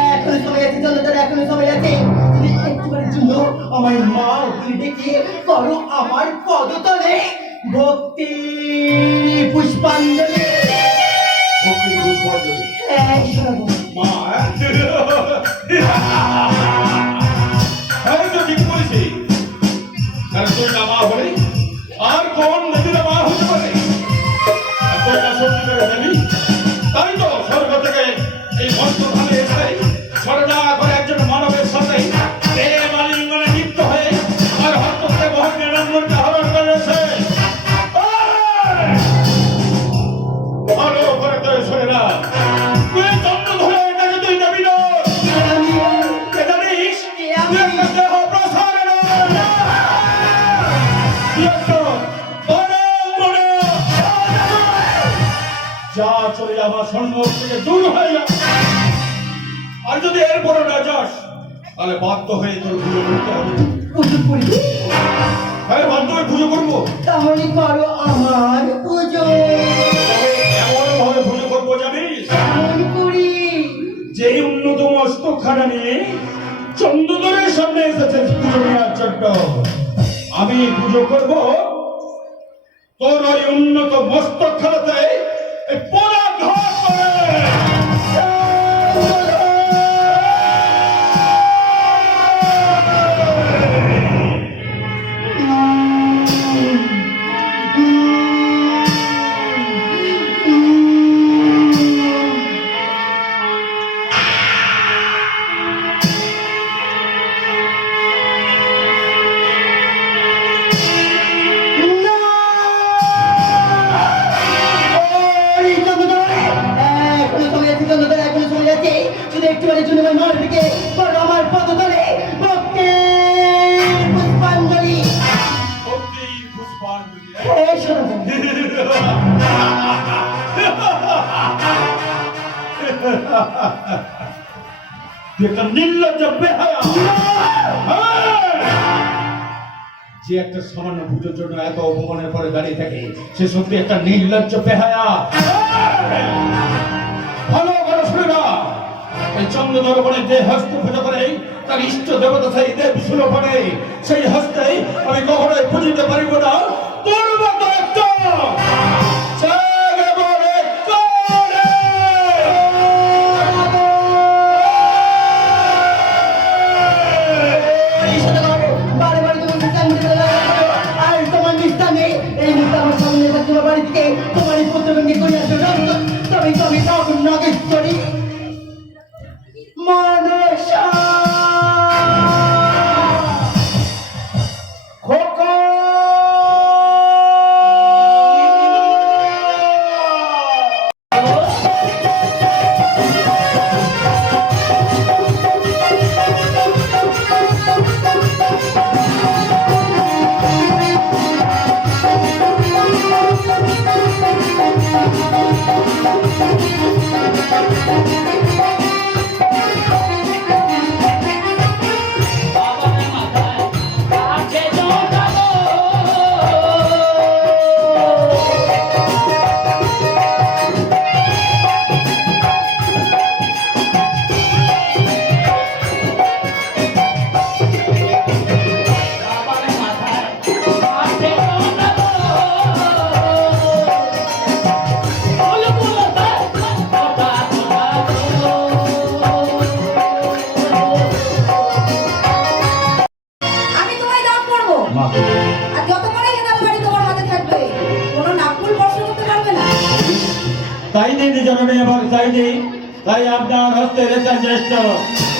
এখনো সময় আছে চন্দ্রধর এখনো সময় আছে তুমি একটুবারের জন্য আমার মা ওখানে ডেকে করো আমার পদতলে ভক্তি পুষ্পাঞ্জলি শোনাবো মা আমি তো ঠিক বলেছি কারণ তুই না মা হলে আর কোন নদীরা মা হতে পারে এতটা সত্যি করে জানি তাই তো স্বর্গ থেকে এই মন্ত্রভাবে এসে ছড়না করে একজন মানবের সাথে প্রেম আলিঙ্গনে লিপ্ত হয়ে আর হস্ত থেকে মহাজ্ঞান রঞ্জনকে হরণ করেছে ভালো করে তো শোনে না তুই চন্দ্র ধরে এটাকে তুই যাবি না কে জানিস তুই একটা দেহ প্রসারণ যা চলে আমার সম্মুখ থেকে দূর হয়ে যা আর যদি এরপরও না যাস তাহলে বাধ্য হয়ে তোর পুজো করতে হবে পুজো করবি হ্যাঁ বাধ্য হয়ে পুজো করবো তাহলে করো আমার পুজো এমন ভাবে পুজো করবো জানিস কেমন করি যে উন্নত মস্তকখানা নিয়ে চন্দ্রধরের সামনে এসেছে পুজো নেওয়ার জন্য আমি পুজো করব তোর ওই উন্নত মস্তকখানাতে এই পোড়া ঘর করে শুধু একটুবারের জন্য আমার মার দিকে করো আমার পদতলে ভক্তি পুষ্পাঞ্জলি ভক্তি পুষ্পাঞ্জলি শোনাবো একটা নির্লজ্জ বেহায়া যে একটা সামান্য পুজোর জন্য এত অপমানের পরে দাঁড়িয়ে থাকে সে সত্যি একটা নির্লজ্জ বেহায়া ভালো ভালো শুনে না এই চন্দ্রধর বনে যে হস্ত পুজো করে তার ইষ্ট দেবতা সেই দেব সুরপনে সেই হস্তে আমি কখনোই পুজিতে পারিব না তোর মতো একটা জাগে বলে করে বারে বারে তোমার নিস্তার নিতে আর তোমার নিস্তার নেই এই মুহূর্তে আমার সামনে তোমার বাড়ি থেকে তোমার এই পুত্রকে করে আসো তবে তবে তখন নাগেশ্বরী মনসা খোকা তাই নেই জননী আমার তাই নেই তাই আপনার হস্তে রেখা জ্যেষ্ঠ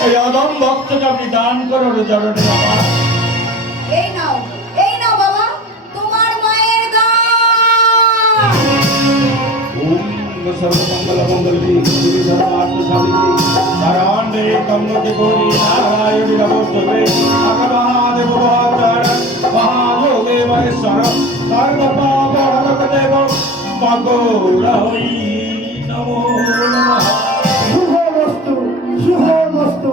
এই অদম ভক্তকে আপনি দান করুন জননী আমার এই নাও বাবা তোমার মায়ের দান ওম সর্বমঙ্গল মঙ্গলী দেবী সর্বার্থ সাধিনী নারায়ণে কম্মতি গৌরী নারায়ণী নমস্তুতে অকমহাদেব ভগবান মহাযোগে মহেশ্বর সর্বপাপহরক দেব মগৌরৈ নমো নমঃ শুভ মস্তু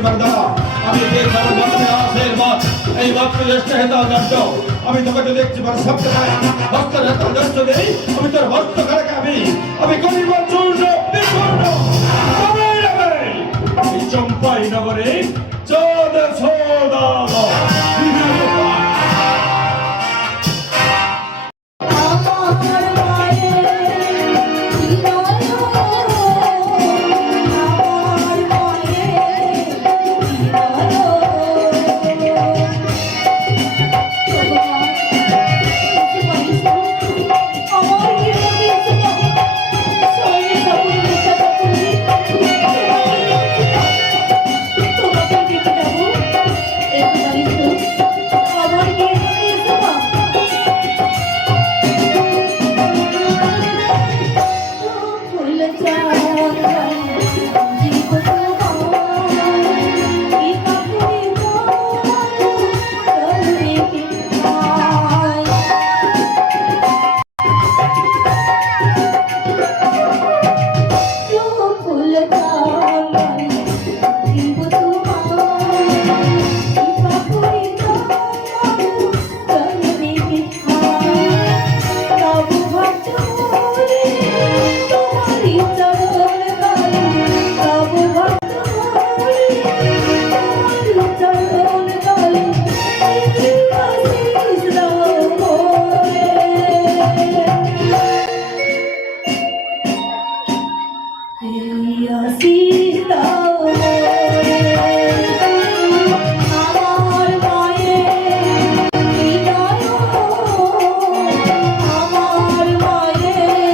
প্রতিবার দ্বারা আমি যে কারো মধ্যে আশীর্বাদ এই মাত্র জ্যেষ্ঠ হেতা দণ্ড আমি তোকে তো দেখছি বড় সপ্তাহে হস্তের হেতা দণ্ড দেই আমি তোর হস্ত ঘরে আমি করিব চূর্ণ বিচূর্ণ এই চম্পাই নগরে চাঁদ সৌদাগর আমার মায়ের হৃদয় আমার মায়ের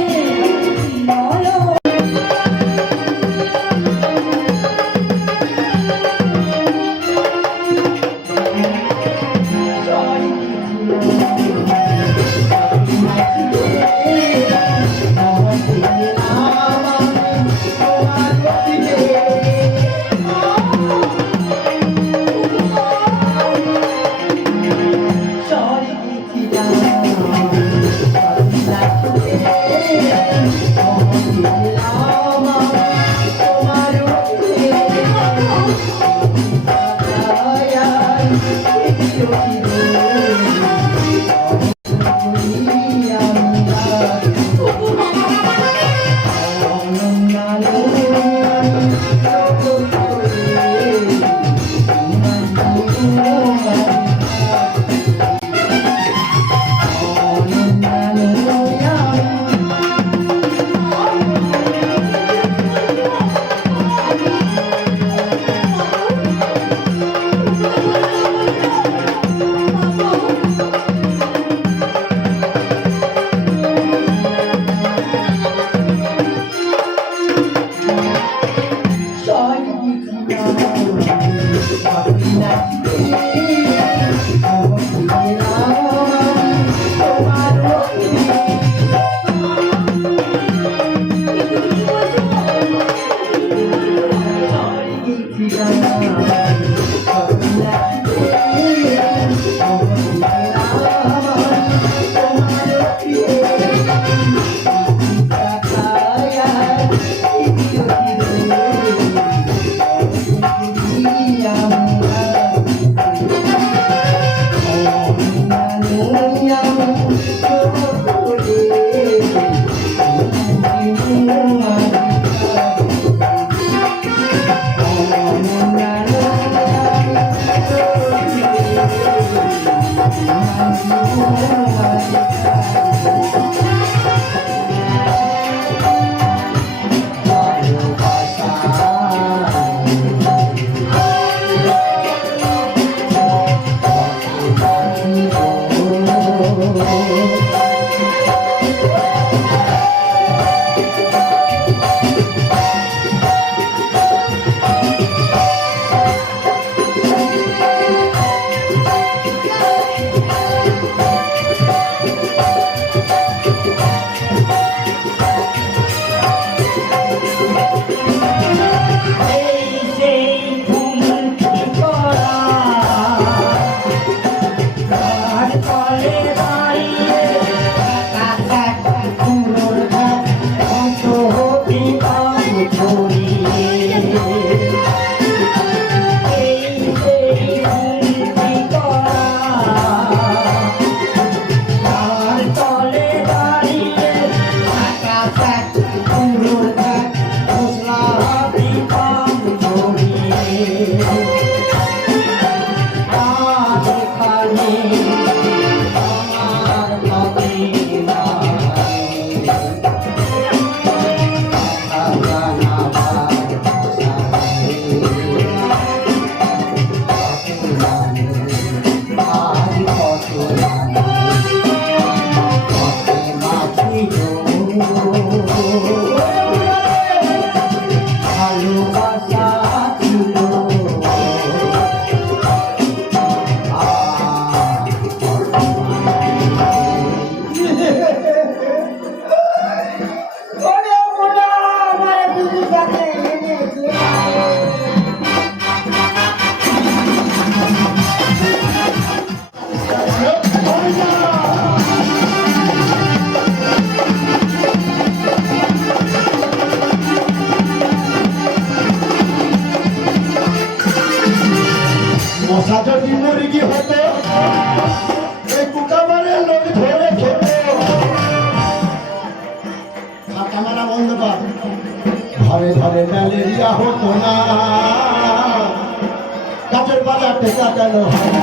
পথে কাটানো হয় না।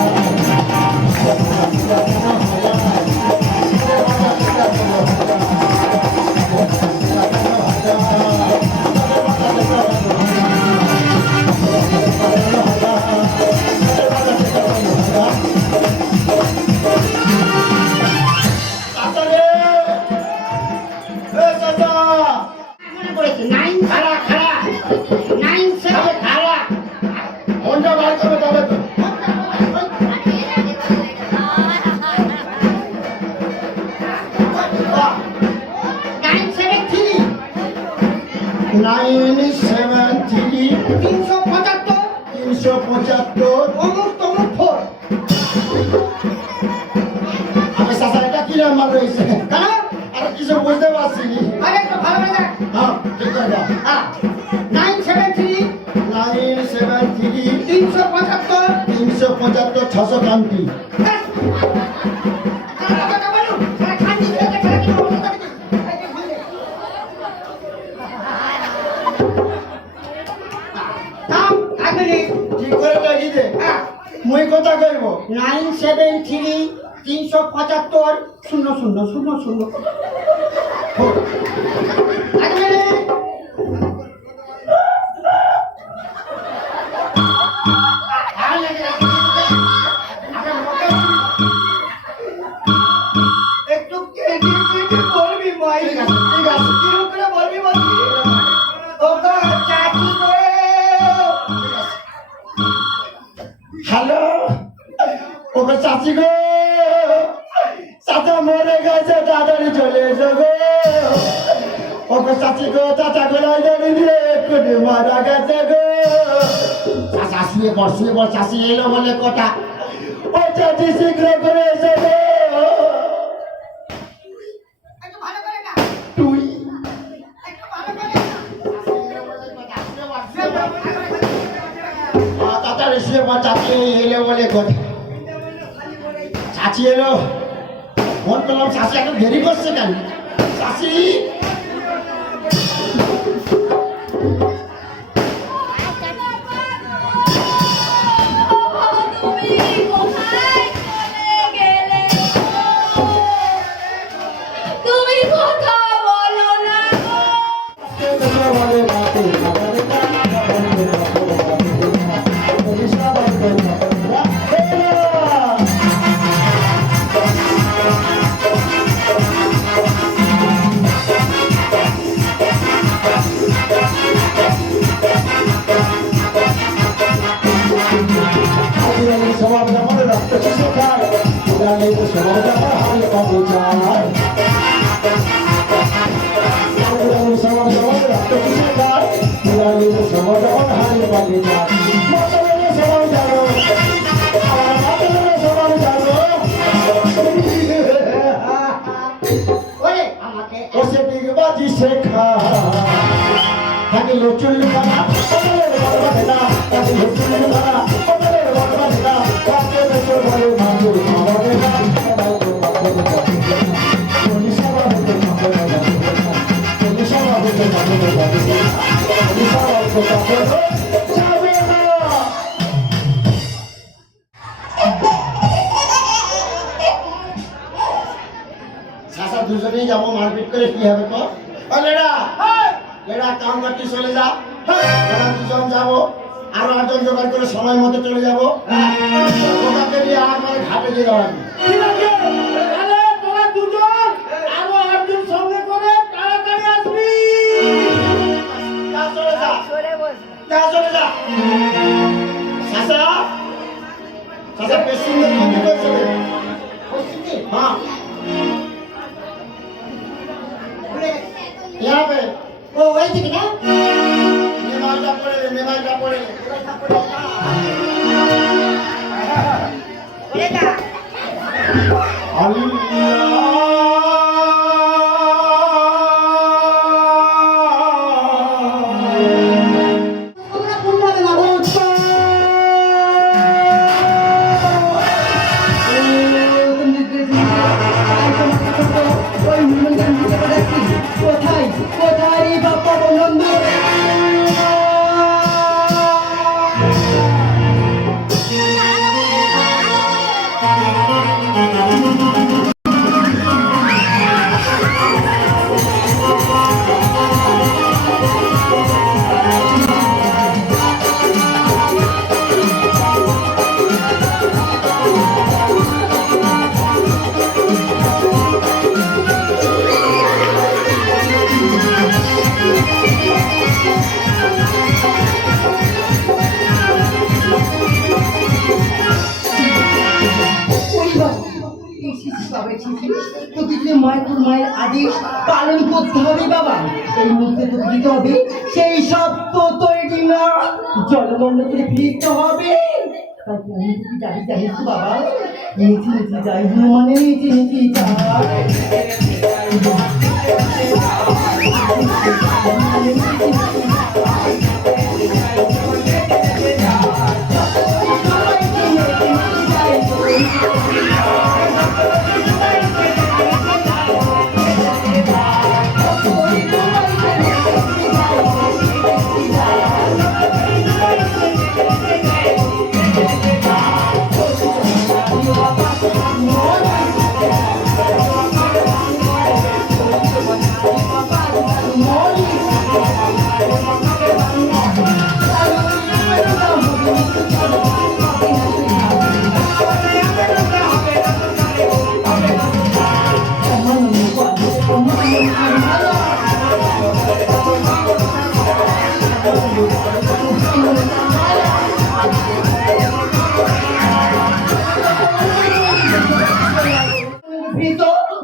মনে করেছে 9 খাড়া খাড়া 9 7 খাড়া মনটা বার করবে তবে তো। নাইন সেভেন থ্রি 973 375 375 অমুক তমুক ফোর আমি চাচা এটা কি নাম্বার রয়েছে? কেন আর কিছু বুঝতে পারছি নি। আরে একটু ভালো করে দেখ হ্যাঁ ঠিক আছে। 973 973 375 375 630 ঠিক করে লাগি দে। মুই কথা কইব 973 375 0000 একটু কেটে কেটে বলবি মাই। ঠিক আছে ঠিক আছে। কিরকম করে বলবি বলবি? ওগো চাচি গো হ্যালো ওকে চাচি গো, চাচা মরে গেছে, তাড়াতাড়ি চলে এসো গো। ওকে চাচি গো, চাচা গোলাই ধরে দিয়ে এক্ষুনি মারা গেছে গো। চাচা শুয়ে পড় চাচি এলো বলে কথা ও চাচি শীঘ্র করে এসো গো। তুই তাড়াতাড়ি শুয়ে পড় চাচি এলো বলে কথা চাচি এলো ফোন করলাম চাচি এখন দেরি করছে কেন চাচি তুমি কথা বলো না সবার যেমন রক্ত চুষে খায়, সবার যেমন হারিয়ে পাবে যায়। সবার যেমন রক্ত চুষে খায়, সবার যেমন হারিয়ে পাবে যায়। মাতালের সবাই জানো, আমার মাতালের সবাই জানো। ওরে আমাকে ও সে ডিগবাজি শেখা থাকিল চুল্লি খানা, কদলের বড় না থাকিল চুল্লি খানা, কদলের বড় না কাকে বেশো ভরে মাঝে মারে না সবাই তো বাপে না পুলিশ সভা হতে বাপে না পুলিশ সভা হতে বাপে না পুলিশ সভা হতে বাপে না যাবে না। চাচা দুজনেই যাবো মারপিট করে কি হবে তো ও লেডা লেডা কাম করতে চলে যা আমরা দুজন যাবো আরো 8 জন জোগাড় করে সময় মতো চলে যাবো ওটাকে নিয়ে আমার ঘাটে গিয়ে দাঁড়াবি তোরা দুজন আরো 8 জন সঙ্গে করে তাড়াতাড়ি আসবি। যা চলে যা যা চলে যা চাচা চাচা বেশ সুন্দর মন্দির করেছে হ্যাঁ यहाँ पे ও ওই দিকে না नेमाइटा पड़े ওরেটা তোমরা কোন ভাবে মারো কোথায় কোথায় এই বাপ্পা বন্ধু? তোমায় তোর মায়ের আদেশ পালন করতে হবে বাবা। এই মুহূর্তে তো দিতে হবে সেই সত্য তৈরি না জলমন্ড করে ফিরতে হবে। তাই তুমি যদি যাবি জানিস তো বাবা, নিচে নিচে যাই হনুমানে নিচে নিচে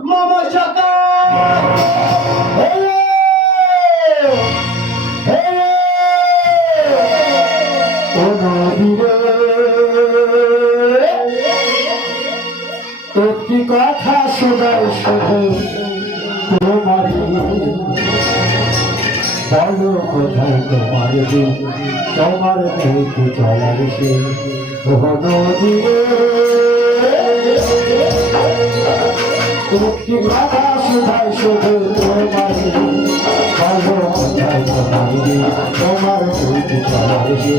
মামা শাখা একটি কথা শোনাই শুধু তোমার বলো কোথায় তোমার দিন তোমার দেখতে চলার সে একটি কথা শোনাই শুধু তোমার বলো কোথায় তোমার দিন তোমার দেখতে চলার সে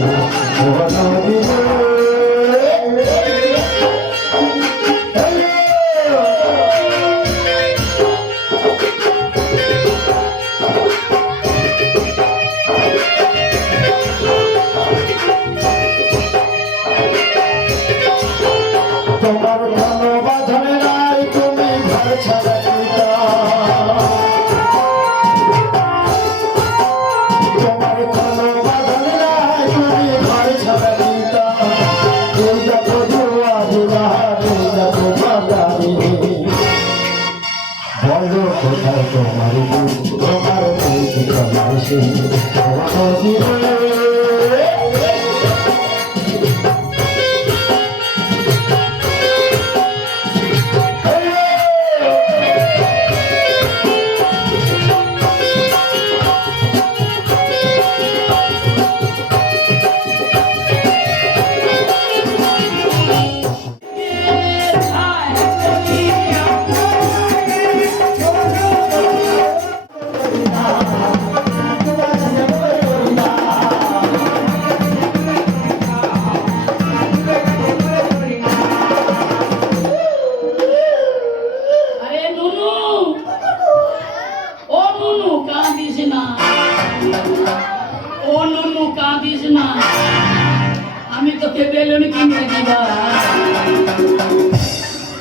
তোমার কোনো বাধন নাই তুমি ঘর ছাড়া পিতা তোমার কোনো বাধন নাই তুমি ঘর ছাড়া পিতা এই দেখো জুয়া জুয়ার এই দেখো বাজারে বলো কোথায় তোমার তোমার তোমার সেই আমি তোকে বেলুন কিনে দিবা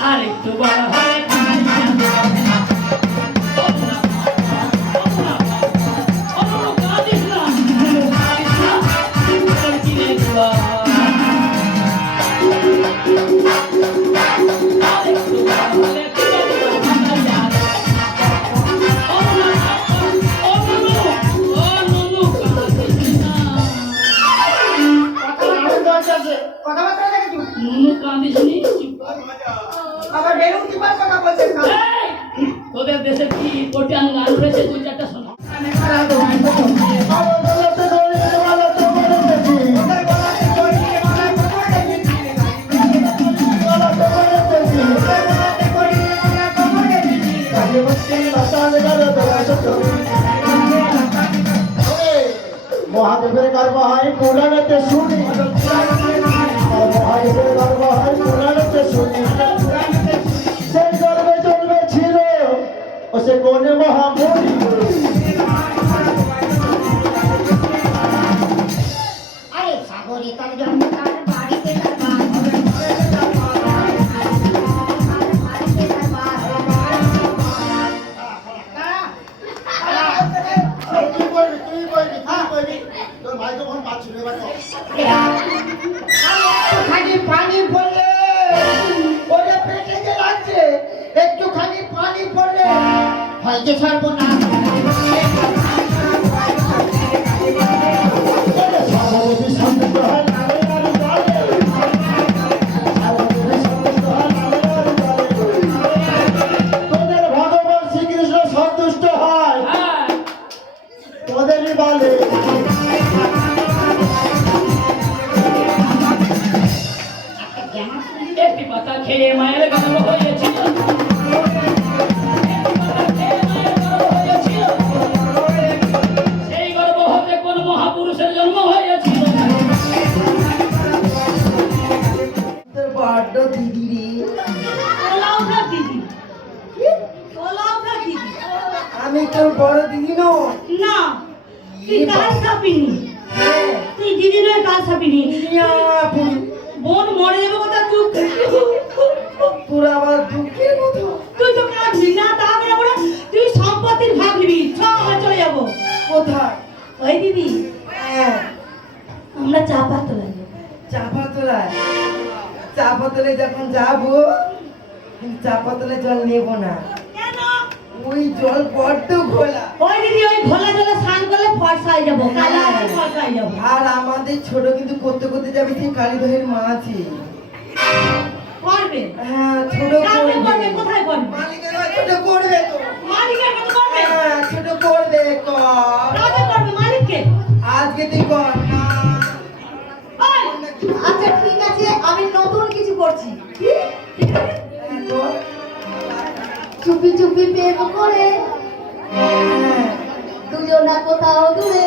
আর একটু বড় হয়ে কিনে দিবা তোদের দেশে কি কোটিয়ান গান রয়েছে দু চারটা শোনা মহাদেবের গর্ব হয় পুরাণেতে শুনি মহাদেবের গর্ব হয় পুরাণেতে শুনি সেই গর্বে জন্মে ছিল ও সে কোনে মহামণি আরে সাগরে তার জন্ম তার বাড়িতে তার বাস পানি পড়লে ওরে পেটে যে লাগছে একটুখানি পানি পড়লে হয়তো সর্বনাশ। সারা দেবী সন্তুষ্ট হয় নালে আর জলে। সারা দেবী সন্তুষ্ট হয় নালে আর জলে। তোদের ভগবান শ্রীকৃষ্ণ সন্তুষ্ট হয় হ্যাঁ তোদেরই বলে। একটি পাতা খেয়ে মায়ের গর্ব হয়েছিল, একটি পাতা খেয়ে মায়ের গর্ব হয়েছিল, সেই গর্ব হতে কোন মহাপুরুষের জন্ম হয়েছিল। তোর বড্ড দিদি রে। ওলাউঠার দিদি, ওলাউঠার দিদি। আমি তোর বড় দিদি নই। না, তুই কাল ছাপিনি, তুই দিদি নয় কাল ছাপিনি। ইয়া বুড়ি, বোন মরে যাবে কথা চুপ। তোর আবার দুঃখের মতো। তুই তো কাঁদবি না, তাহলে আমরা তুই সম্পত্তির ভাগ নিবি। চ আমরা চলে যাবো। কোথায়? ওই দিদি, হ্যাঁ, আমরা চা পাতা লাগবে। চাপাতলায়। চাপাতলে যখন যাবো, কিন্তু চাপাতলে জল নেবো না। কেন? ওই জল বড্ড ঘোলা। ওই দিদি ওই ঘোলা জলে স্নান করলে ফর্সা হয়ে যাবো, কালা ফর্সা হয়ে যাবো। আর আমাদের ছোট কিন্তু করতে করতে যাবে সেই কালীদহের মাঝে। করবে? হ্যাঁ, ছোট কাকে করবে। করবে? কোথায় করবে? মালিকের নয়, ছোট করবে তো। মালিকের কাছে করবে? হ্যাঁ, ছোট করবে কর। কাকে করবে? মালিককে? আজকে তুই কর। ওই, আচ্ছা ঠিক আছে, আমি নতুন কিছু করছি। হ্যাঁ, কর। চুপি চুপি প্রেম করে হ্যাঁ, দুজনা কোথাও দূরে,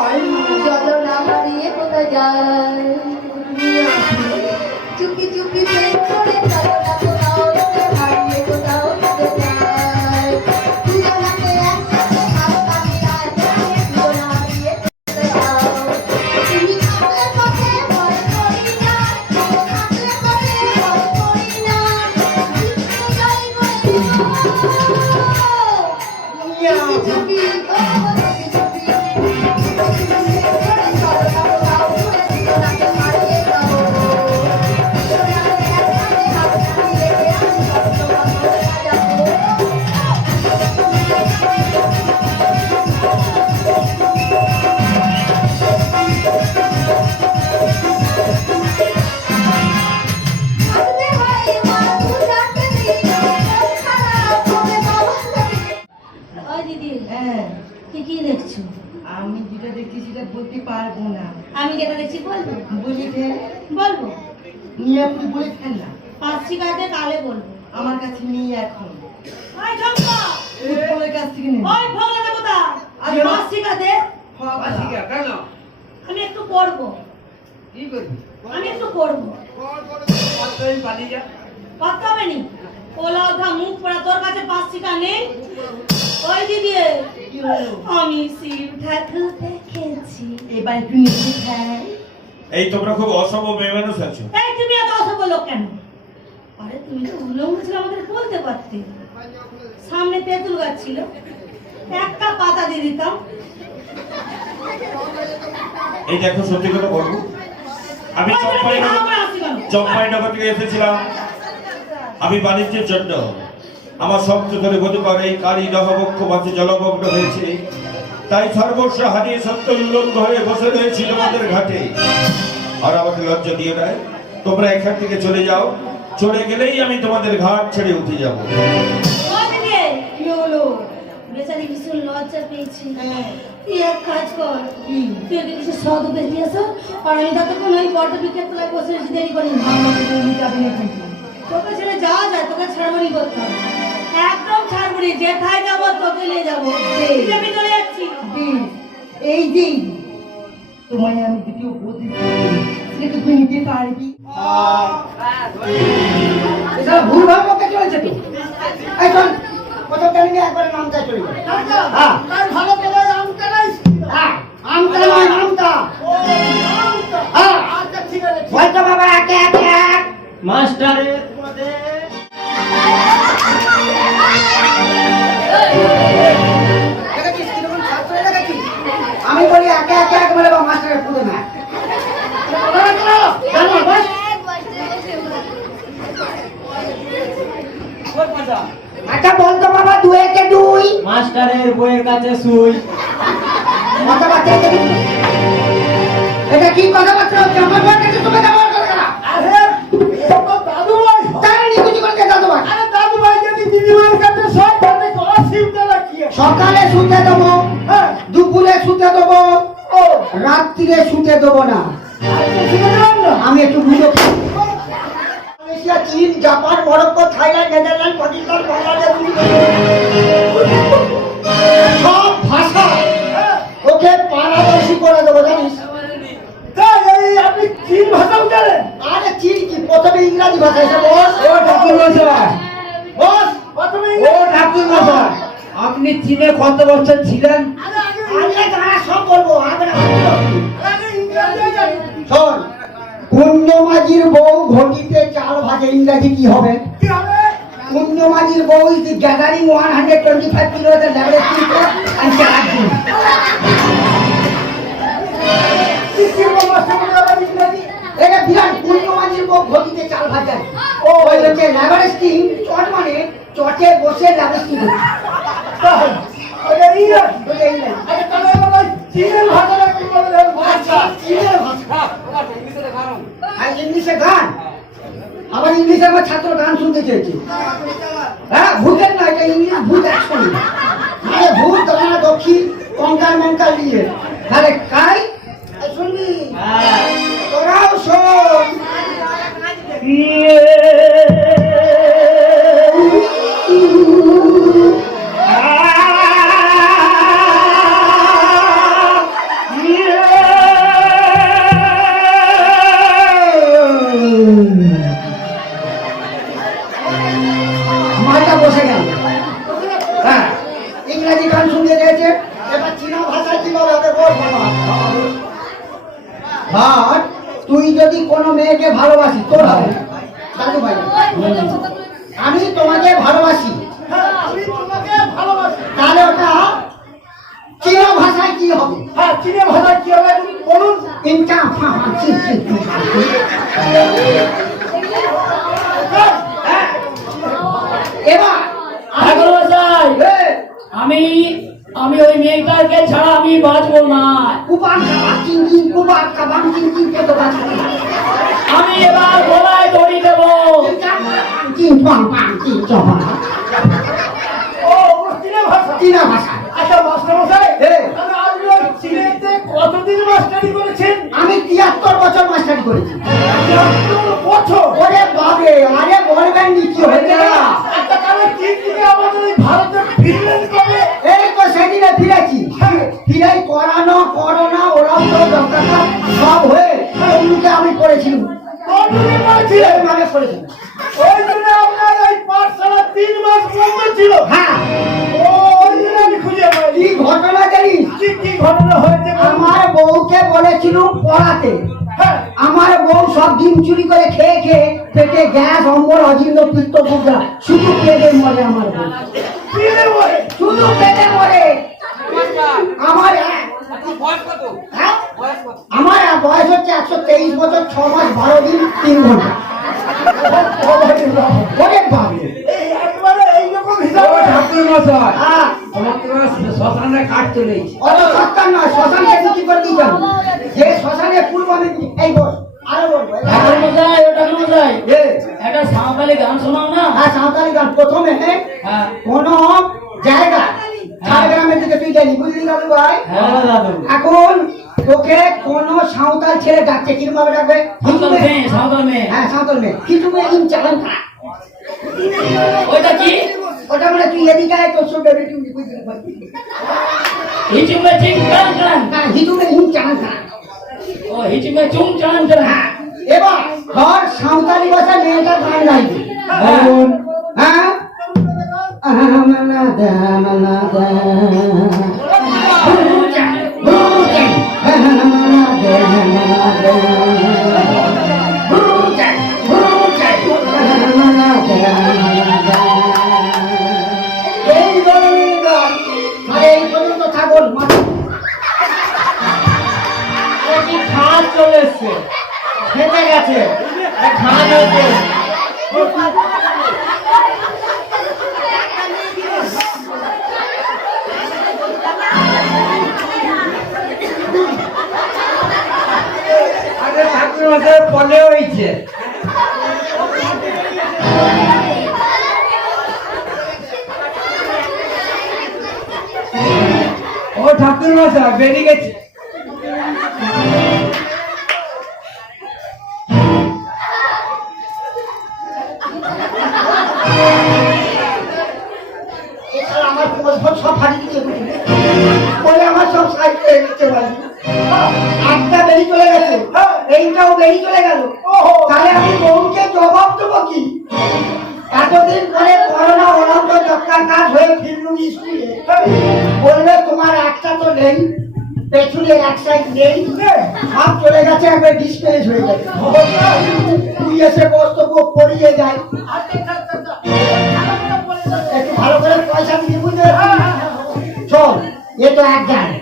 আয় চলো না হারিয়ে কোথায় যায়। চুপি চুপি প্রেম করে চলো না কোথাও দূরে, হারিয়ে কোথাও দূরে যায়। দুজনাকে একসাথে ভালোবাসি আর প্রাণে দুজনা হারিয়ে চলে যাও। তুমি থাকলে পথে ভয় করি না, তুমি থাকলে পথে ভয় করি না, মৃত্যু জয় করে দিও। চুপি চুপি, ও চুপি চুপি, চুপি চুপি করে চলো না কোথাও দূরে, দুজনাকে হারিয়ে যাও। দুজনাকে একসাথে হাততালি লেগে আমি সত্যবান হয়ে যাবো। থাকতে হয় মানুষ থাকতে দিই, খারাপ হবে বাবা। ওই দিদি, হ্যাঁ, তুই কি দেখছো? আমি যেটা দেখছি সেটা বলতে পারবো না। আমি যেটা দেখছি বলবো? বলি ফেল, বলবো। নিয়ে আপনি বলে ফেল না। পাঁচটি কাটে কালে বলবো। আমার কাছে নেই এখন। ওই ঢঙ্কা, উৎপলের কাছ থেকে নেই। ওই ভোগলা দেবতা, আরে বাহ। পাঁচটি কাটে আমি একটু পড়বো, আমি একটু পড়বো। পাত্তা হবে নি? ওলা ওঠা মুখ পড়া, তোর কাছে পাঁচটিকা নেই? ওই দিদি, কি হলো? আমি শিব ঠাকুর দেখেছি। এবার একটু নিচে খাই। এই তোমরা খুব অসভ্য মেয়ে মানুষ আছো। এই তুমি এত অসভ্য লোক কেন? আরে তুমি তো উলঙ্গ ছিল, আমাদের বলতে পারতে। সামনে তেঁতুল গাছ ছিল, একটা পাতা দিয়ে দিতাম। এই দেখো সত্যি কথা বলবো, আমি ওই তুমি কি হাওয়া করে হাসি কেন? চম্পাইনগর থেকে এসেছিলাম। আমি বাণিজ্যের জন্য আমার শব্দ ধরে বলতে পারে এই কালী নববক্ষ মাঝে জলমগ্ন হয়েছে, তাই সর্বস্ব হারিয়ে সত্য উল্লঙ্ঘ হয়ে বসে রয়েছি তোমাদের ঘাটে। আর আমাকে লজ্জা দিয়ে দেয়, তোমরা এখান থেকে চলে যাও, চলে গেলেই আমি তোমাদের ঘাট ছেড়ে উঠে যাব। ওই দিদি, কি হলো? বেচারি ভীষণ লজ্জা পেয়েছি। হ্যাঁ, তুই এক কাজ কর, কি? তুই ওকে কিছু সদ বেশি আসো, আর আমি ততক্ষণ ওই বড় বিকেট তলায় বসে রয়েছি, দেরি করি না। আমাকে তুমি যাবে না কিন্তু। তোকে ছেড়ে যাওয়া যায়, তোকে ছাড়বনি করতে হবে। একদম ছাড়বনি, যেথায় যাবো তোকে নিয়ে যাবো। আমি চলে যাচ্ছি। বেশ, এই যে তোমায় আমি দ্বিতীয় উপদেশ দিচ্ছি, সেটা তুমি নিতে পারবি? এটা ভুল ভাবে ওকে চলেছে তো। এখন কোথাও গেলে নিয়ে একবারে নামটা চলে যাবে। হ্যাঁ, কার ভালো পেলে আমটা নাই। হ্যাঁ, আমটা নয় আমটা। হ্যাঁ, আচ্ছা ঠিক আছে। বলতো বাবা একে একে এক। মাস্টারের দেখেছিস কিরকম ছাত্র দেখেছিস? আমি বলি একে একে এক বলে মাস্টারের পুরো না। আচ্ছা বলতো বাবা 2 একে 2 বউয়ের কাছে শুই। কথাবার্তা এটা কি কথাবার্তা হচ্ছে? আমার বউয়ের কাছে তুমি ব্যবহার করো কেন? আরে ও তো দাদু ভাই। তার নিকুচি করে দে দাদু ভাই। আরে দাদু ভাই যদি দিদিমার কাছে সব ভাবে করা শিবতে রাখিয়ে। সকালে শুতে দেবো, হ্যাঁ, দুপুরে শুতে দেবো, ও রাত্রিরে শুতে দেবো না। আরে শুনে যান না। আমি একটু বুঝো। মালয়েশিয়া, চীন, Japan, Morocco, Thailand, Netherland, Pakistan, Bangladesh, সব ভাষা ওকে পারদর্শী করে দেবো জানিস। তাই এই আপনি চীন ভাষাও জানেন? আরে চীন কি, প্রথমে ইংরাজি ভাষা এসে বস ও ঠাকুর মশাই, বস। প্রথমে ও ঠাকুর মশাই, আপনি চীনে কত বছর ছিলেন? আগে তারা সব বলবো আগে না। আগে ইংরেজি জানেন? শোন, কুঞ্জমাজির বউ ঘটিতে চাল ভাজে, ইংরাজি কি হবে? কি হবে? কুঞ্জমাজির বউ ইজ দি গ্যাদারিং 125 কিলোমিটার লেভেলের people and charging. কি কি বলছেন আপনারা ইংরেজি? এটা বিরাট কুঞ্জমাজির বউ ঘটিতে চাল ভাজে। ও ওই হচ্ছে লেভারেস্টিং, চট মানে চটে বসে লেভারেস্টিং। তাই ওটা ইংরেজি। বুঝলে ইংরেজি? আরে তাহলে আমরা চীনের ভাষাটা কি বলবেন? আচ্ছা, চীনের ভাষা। আর ইংলিশে গান, আবার ইংলিশে আমার ছাত্র গান শুনতে চেয়েছে। হ্যাঁ, ভূতের না, এটা ইংলিশ ভূত অ্যাকশন। মানে ভূত দাঁড়া দক্ষিণ কঙ্কাল মঙ্কাল নিয়ে। আরে কাই শুনবি? তোরাও শোন। মাথা বসে গেল। হ্যাঁ, ইংরেজি গান শুনতে চেয়েছে, এবার চীনা ভাষায় কিভাবে হবে বল বাবা। ভাট, তুই যদি কোনো মেয়েকে ভালোবাসি, তোর হবে দাদু ভাই, আমি তোমাকে ভালোবাসি, হ্যাঁ, আমি তোমাকে ভালোবাসি। তাহলে ওটা চীনা ভাষায় কি হবে? হ্যাঁ, চীনের ভাষায় কি হবে বলুন? ইনকা এবার ঠাকুর মশাই, আমি আমি ওই মেয়েটাকে ছাড়া আমি বাঁচবো না। কুপান কাবান চিংচিং, কুপান কাবান চিংচিং কে তো বাঁচবে না। আমি এবার গলায় দড়ি দেবো। চিং পাং পাং চিং চপা ও ও চীনের ভাষা। চীনা ভাষা। আচ্ছা মাস্টার মশাই, এ। তাহলে আপনি ওই চীনেতে কতদিন মাস্টারি করেছেন? আমি 73 বছর মাস্টারি করেছি। 73 বছর। ওরে বাবে, আরে বলবেন নি কি হয়েছে না? আচ্ছা তাহলে চীন থেকে আমাদের এই ভারতে ফিরলেন কবে? এই তো সেদিনে ফিরেছি। ফিরাই করানো করোনা ওরাও তো দরকারটা সব হয়ে অন্যকে আমি করেছিলাম। কতদিন পড়েছিলেন? এইভাবে করেছিলাম। ওই জন্য আপনার এই পাঠশালা 3 মাস বন্ধ ছিল। হ্যাঁ, ও ওই জন্য আমি খুঁজে কি পাইনি। ঘটনা জানিস? কি কি ঘটনা হয়েছে বলুন? আমার বউকে বলেছিলাম পড়াতে। হ্যাঁ, আমার বউ সব ডিম চুরি করে খেয়ে খেয়ে পেটে গ্যাস, অম্বল, অজিন্দ, পিত্ত, বুবলা, শুধু পেটে মরে আমার বউ, চীনে বলে। শুধু পেটে মরে। আমার হ্যাঁ, আমার বয়স হচ্ছে 123 বছর 6 মাস 12 দিন 3 ঘন্টা। ওরে বাবু, এই একবারে এইরকম হিসাব। ঠাকুর মশাই, হ্যাঁ, তোমার তো শ্মশানে কাঠ চলেছে। অত সস্তা নয়, শ্মশানকে বিক্রি করে দিয়ে যাবো। যে শ্মশানে পূর্ব আমি এই বস আরো বলবো। ঠাকুর মশাই, ও ঠাকুর মশাই, এ, একটা সাঁওতালি গান শোনাও না। আর সাঁওতালি গান প্রথমে হ্যাঁ কোন জায়গা ঝাড়গ্রামের দিকে তুই জানি, বুঝলি দাদু ভাই? হ্যাঁ দাদু। এখন তোকে কোন সাঁওতাল ছেলে ডাকছে, কিরকম ভাবে ডাকবে? সাঁওতাল মেয়ে। হ্যাঁ, সাঁওতাল মেয়ে। কিছু ইন চালান খা। ওইটা কি? ওটা বলে তুই এদিকে আয়, তোর সঙ্গে বেটি উঠি বুঝলি পারবি। হিচুমে চিং চাং চাং। হ্যাঁ, হিজুকে ইন চালান খা। ও হিচুমে চুং চাং চাং। হ্যাঁ, এবার ধর সাঁওতালি ভাষা মেয়েটা গান গাইবে। বলুন। হ্যাঁ, আমানাদা আমানাদা বুঝা বুঝা আমানাদা আমানাদা বুঝা বুঝা আমানাদা আমানাদা। এই ধরনের গান। আরে এই পর্যন্ত থাকুন। কি খান চলে এসছে, খেতে গেছে। খান হয়েছে। মাসে ফলে হয়েছে। ও ঠাকুর মশাই বেরিয়ে গেছে। এছাড়া আমার পোস্ট সব হারিয়ে দিতে বলে আমার সব সাইড হয়ে গেছে ভাই। একটা বেরিয়ে চলে গেছে, এইটাও বেরিয়ে চলে গেল। তাহলে আমি বউকে জবাব দেবো কি? এতদিন পরে করোনা অনন্ত যক্কার কাজ হয়ে ফিরলুম স্কুলে, বললে তোমার একটা তো নেই, পেছনের এক সাইড নেই, সব চলে গেছে, একবার ডিসপ্লেস হয়ে গেছে। তুই এসে বসতো পড়িয়ে যায়, একটু ভালো করে পয়সা দিয়ে বুঝতে চল। এ তো এক জায়গায়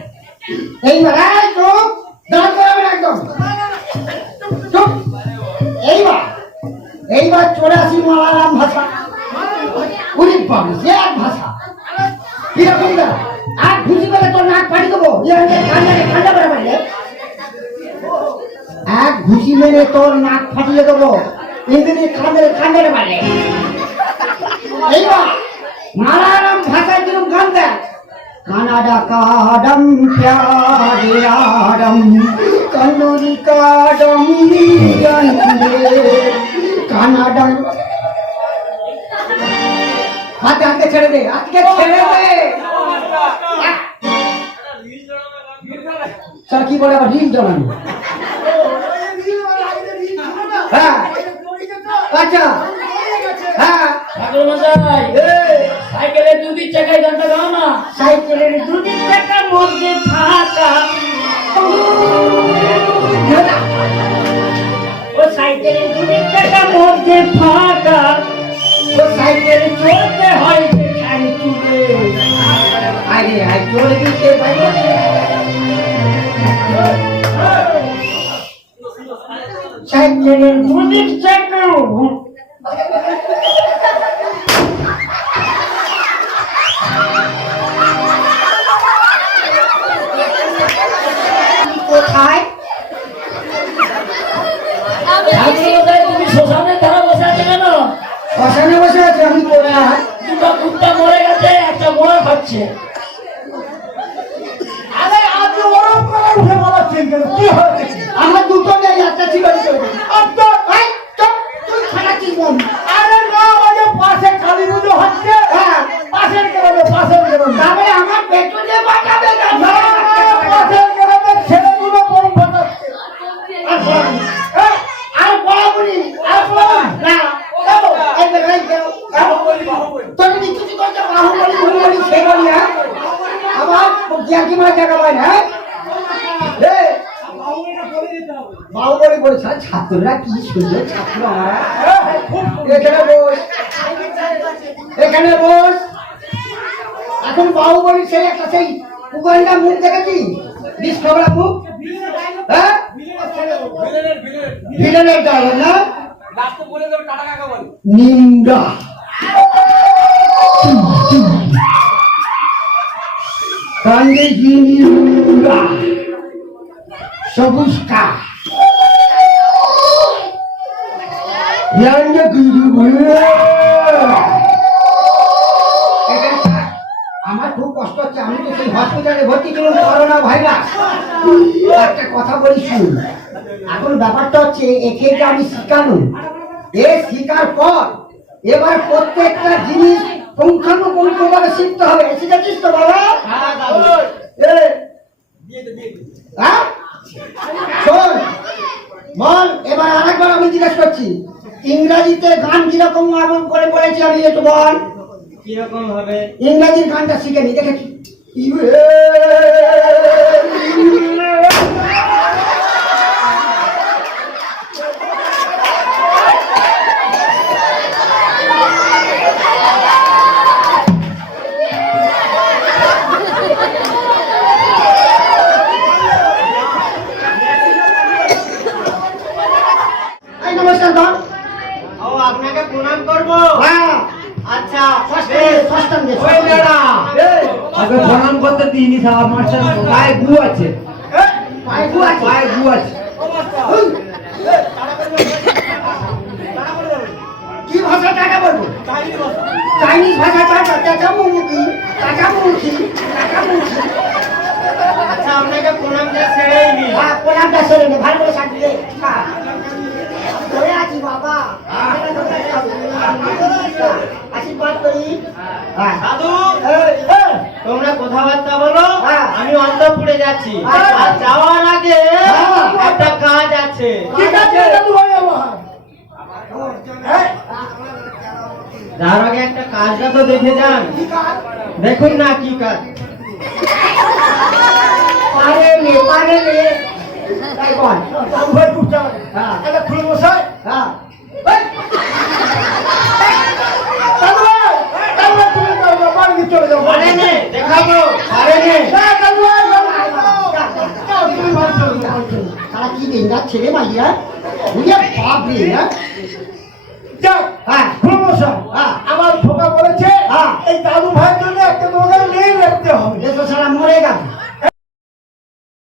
এইবার চুপ দাঁড় করাবেন একদম চুপ। এইবার চলে আসি মালারাম ভাষা। উনি পাবি সে এক ভাষা কিরকম দা আর ঘুষি পেলে তোর নাক ফাটি দেবো। এক ঘুষি মেরে তোর নাক ফাটিয়ে দেবো, ইংরেজি কান্দারে পারে। এইবার মালারাম ভাষায় কিরকম গান দেয়, কানাডা কাডম প্যারে আডম কন্দুরি কাডম কানাডা। আজকে ছেড়ে দে, আজকে ছেড়ে দে। স্যার কি বলে আবার রিল জ্বালানো? হ্যাঁ আচ্ছা হ্যাঁ ঠাকুর মশাই সাইকেলের দুদিক চাকায় গানটা গাও না। সাইকেলের দুদিক চাকার মধ্যে ফাঁকা, ও সাইকেলের দুদিক চাকার মধ্যে ফাঁকা, ও সাইকেল চলতে হয় যেখানে চুলে। আরে আর চলে দিতে পারবো সাইকেলের দুদিক চাকা। কোথায় ঠাকুর মশাই তুমি শ্মশানের ধারে বসে আছো কেন? শ্মশানে বসে আছে? আমি কোথায়? দুটো কুত্তা মরে গেছে, একটা মোড়া খাচ্ছে। আরে আজ ওরম করে উঠে বলাচ্ছেন কেন? কি হয়েছে? আমার দুটো নেই, একটা ছিল। তুই খানাচ্ছিস বোন? আরে না, ওই যে পাশে কালী পুজো হচ্ছে। হ্যাঁ পাশের গ্রামে, পাশের গ্রামে। তাহলে আমার পেট্রোলে বাঁচাবে না। না, পাশের গ্রামের ছেলেগুলো বোম ফাটাচ্ছে। আর বড়াবুড়ি আর না তোর কিছু করছে বাহুবলি বাহুবলি সে বলি। হ্যাঁ আবার কি মার জায়গা পাই না। বাহুবলি বলছে ছাত্ররা কি সুন্দর ছাত্র আমরা। এখানে বস, এখানে বস। এখন বাহুবলি সেই একটা সেই উগান্ডা মুখ দেখেছি, বিষ খবরা মুখ। হ্যাঁ ভিলেনের ডায়লগ না, নিন্দা কান্দে নিন্দা সবুজ কা আমার খুব কষ্ট হচ্ছে। আমি তো সেই হসপিটালে ভর্তি ছিলাম করোনা ভাইরাস। একটা কথা বলি শুন, এখন ব্যাপারটা হচ্ছে একে যে আমি শিখানো, এ শিকার পর এবার প্রত্যেকটা জিনিস পুঙ্খানুপুঙ্খভাবে শিখতে হবে। শিখেছিস তো বাবা? হ্যাঁ শোন বল, এবার আরেকবার আমি জিজ্ঞেস করছি, ইংরাজিতে গান কিরকম করে পড়েছি আমি একটু বল। কিরকম হবে? ইংরাজির গানটা শিখে নি, দেখেছি। নমস্কার ধর। ও আপনাকে প্রণাম করবো। হ্যাঁ আচ্ছা ওই দাঁড়া, আগে প্রণাম করতে দিইনি সাহেব মাস্টার, পায়ে গু আছে। পায়ে গু আছে। পায়ে গু আছে। ওই, কি ভাষা টাকা বলবো? চাইনিজ ভাষা চাচামুখী। আচ্ছা আপনাকে প্রণাম দিয়ে ছেড়েই নি। প্রণামটা সেরে নে, ভালো করে সাজিয়ে দে। ধরে আছি বাবা। আশীর্বাদ করি। দাদু এই, এই, তোমরা কথাবার্তা বলো, হ্যাঁ। আমি অন্তঃপুরে যাচ্ছি। হ্যাঁ। আর যাওয়ার আগে হ্যাঁ। একটা কাজ আছে। ঠিক আছে, দাদু হয়ে যাবো। এই, যার আগে একটা কাজটা তো দেখে যান। কি কাজ? দেখুন না কি কাজ। পারে নে। তাই বল। দাদু ভাই উঠতে হবে। হ্যাঁ। এটা খুলে বসাই। হ্যাঁ এই, দাদু ভাই, তুমি বাড়ি চলে যাও। পারে নে, দেখাবো পারে নে। দাদু ভাই, তুমি বাড়ি চলে যাও। সারা কি দিন যাচ্ছে রে মাইয়া? বাপ রে, যাক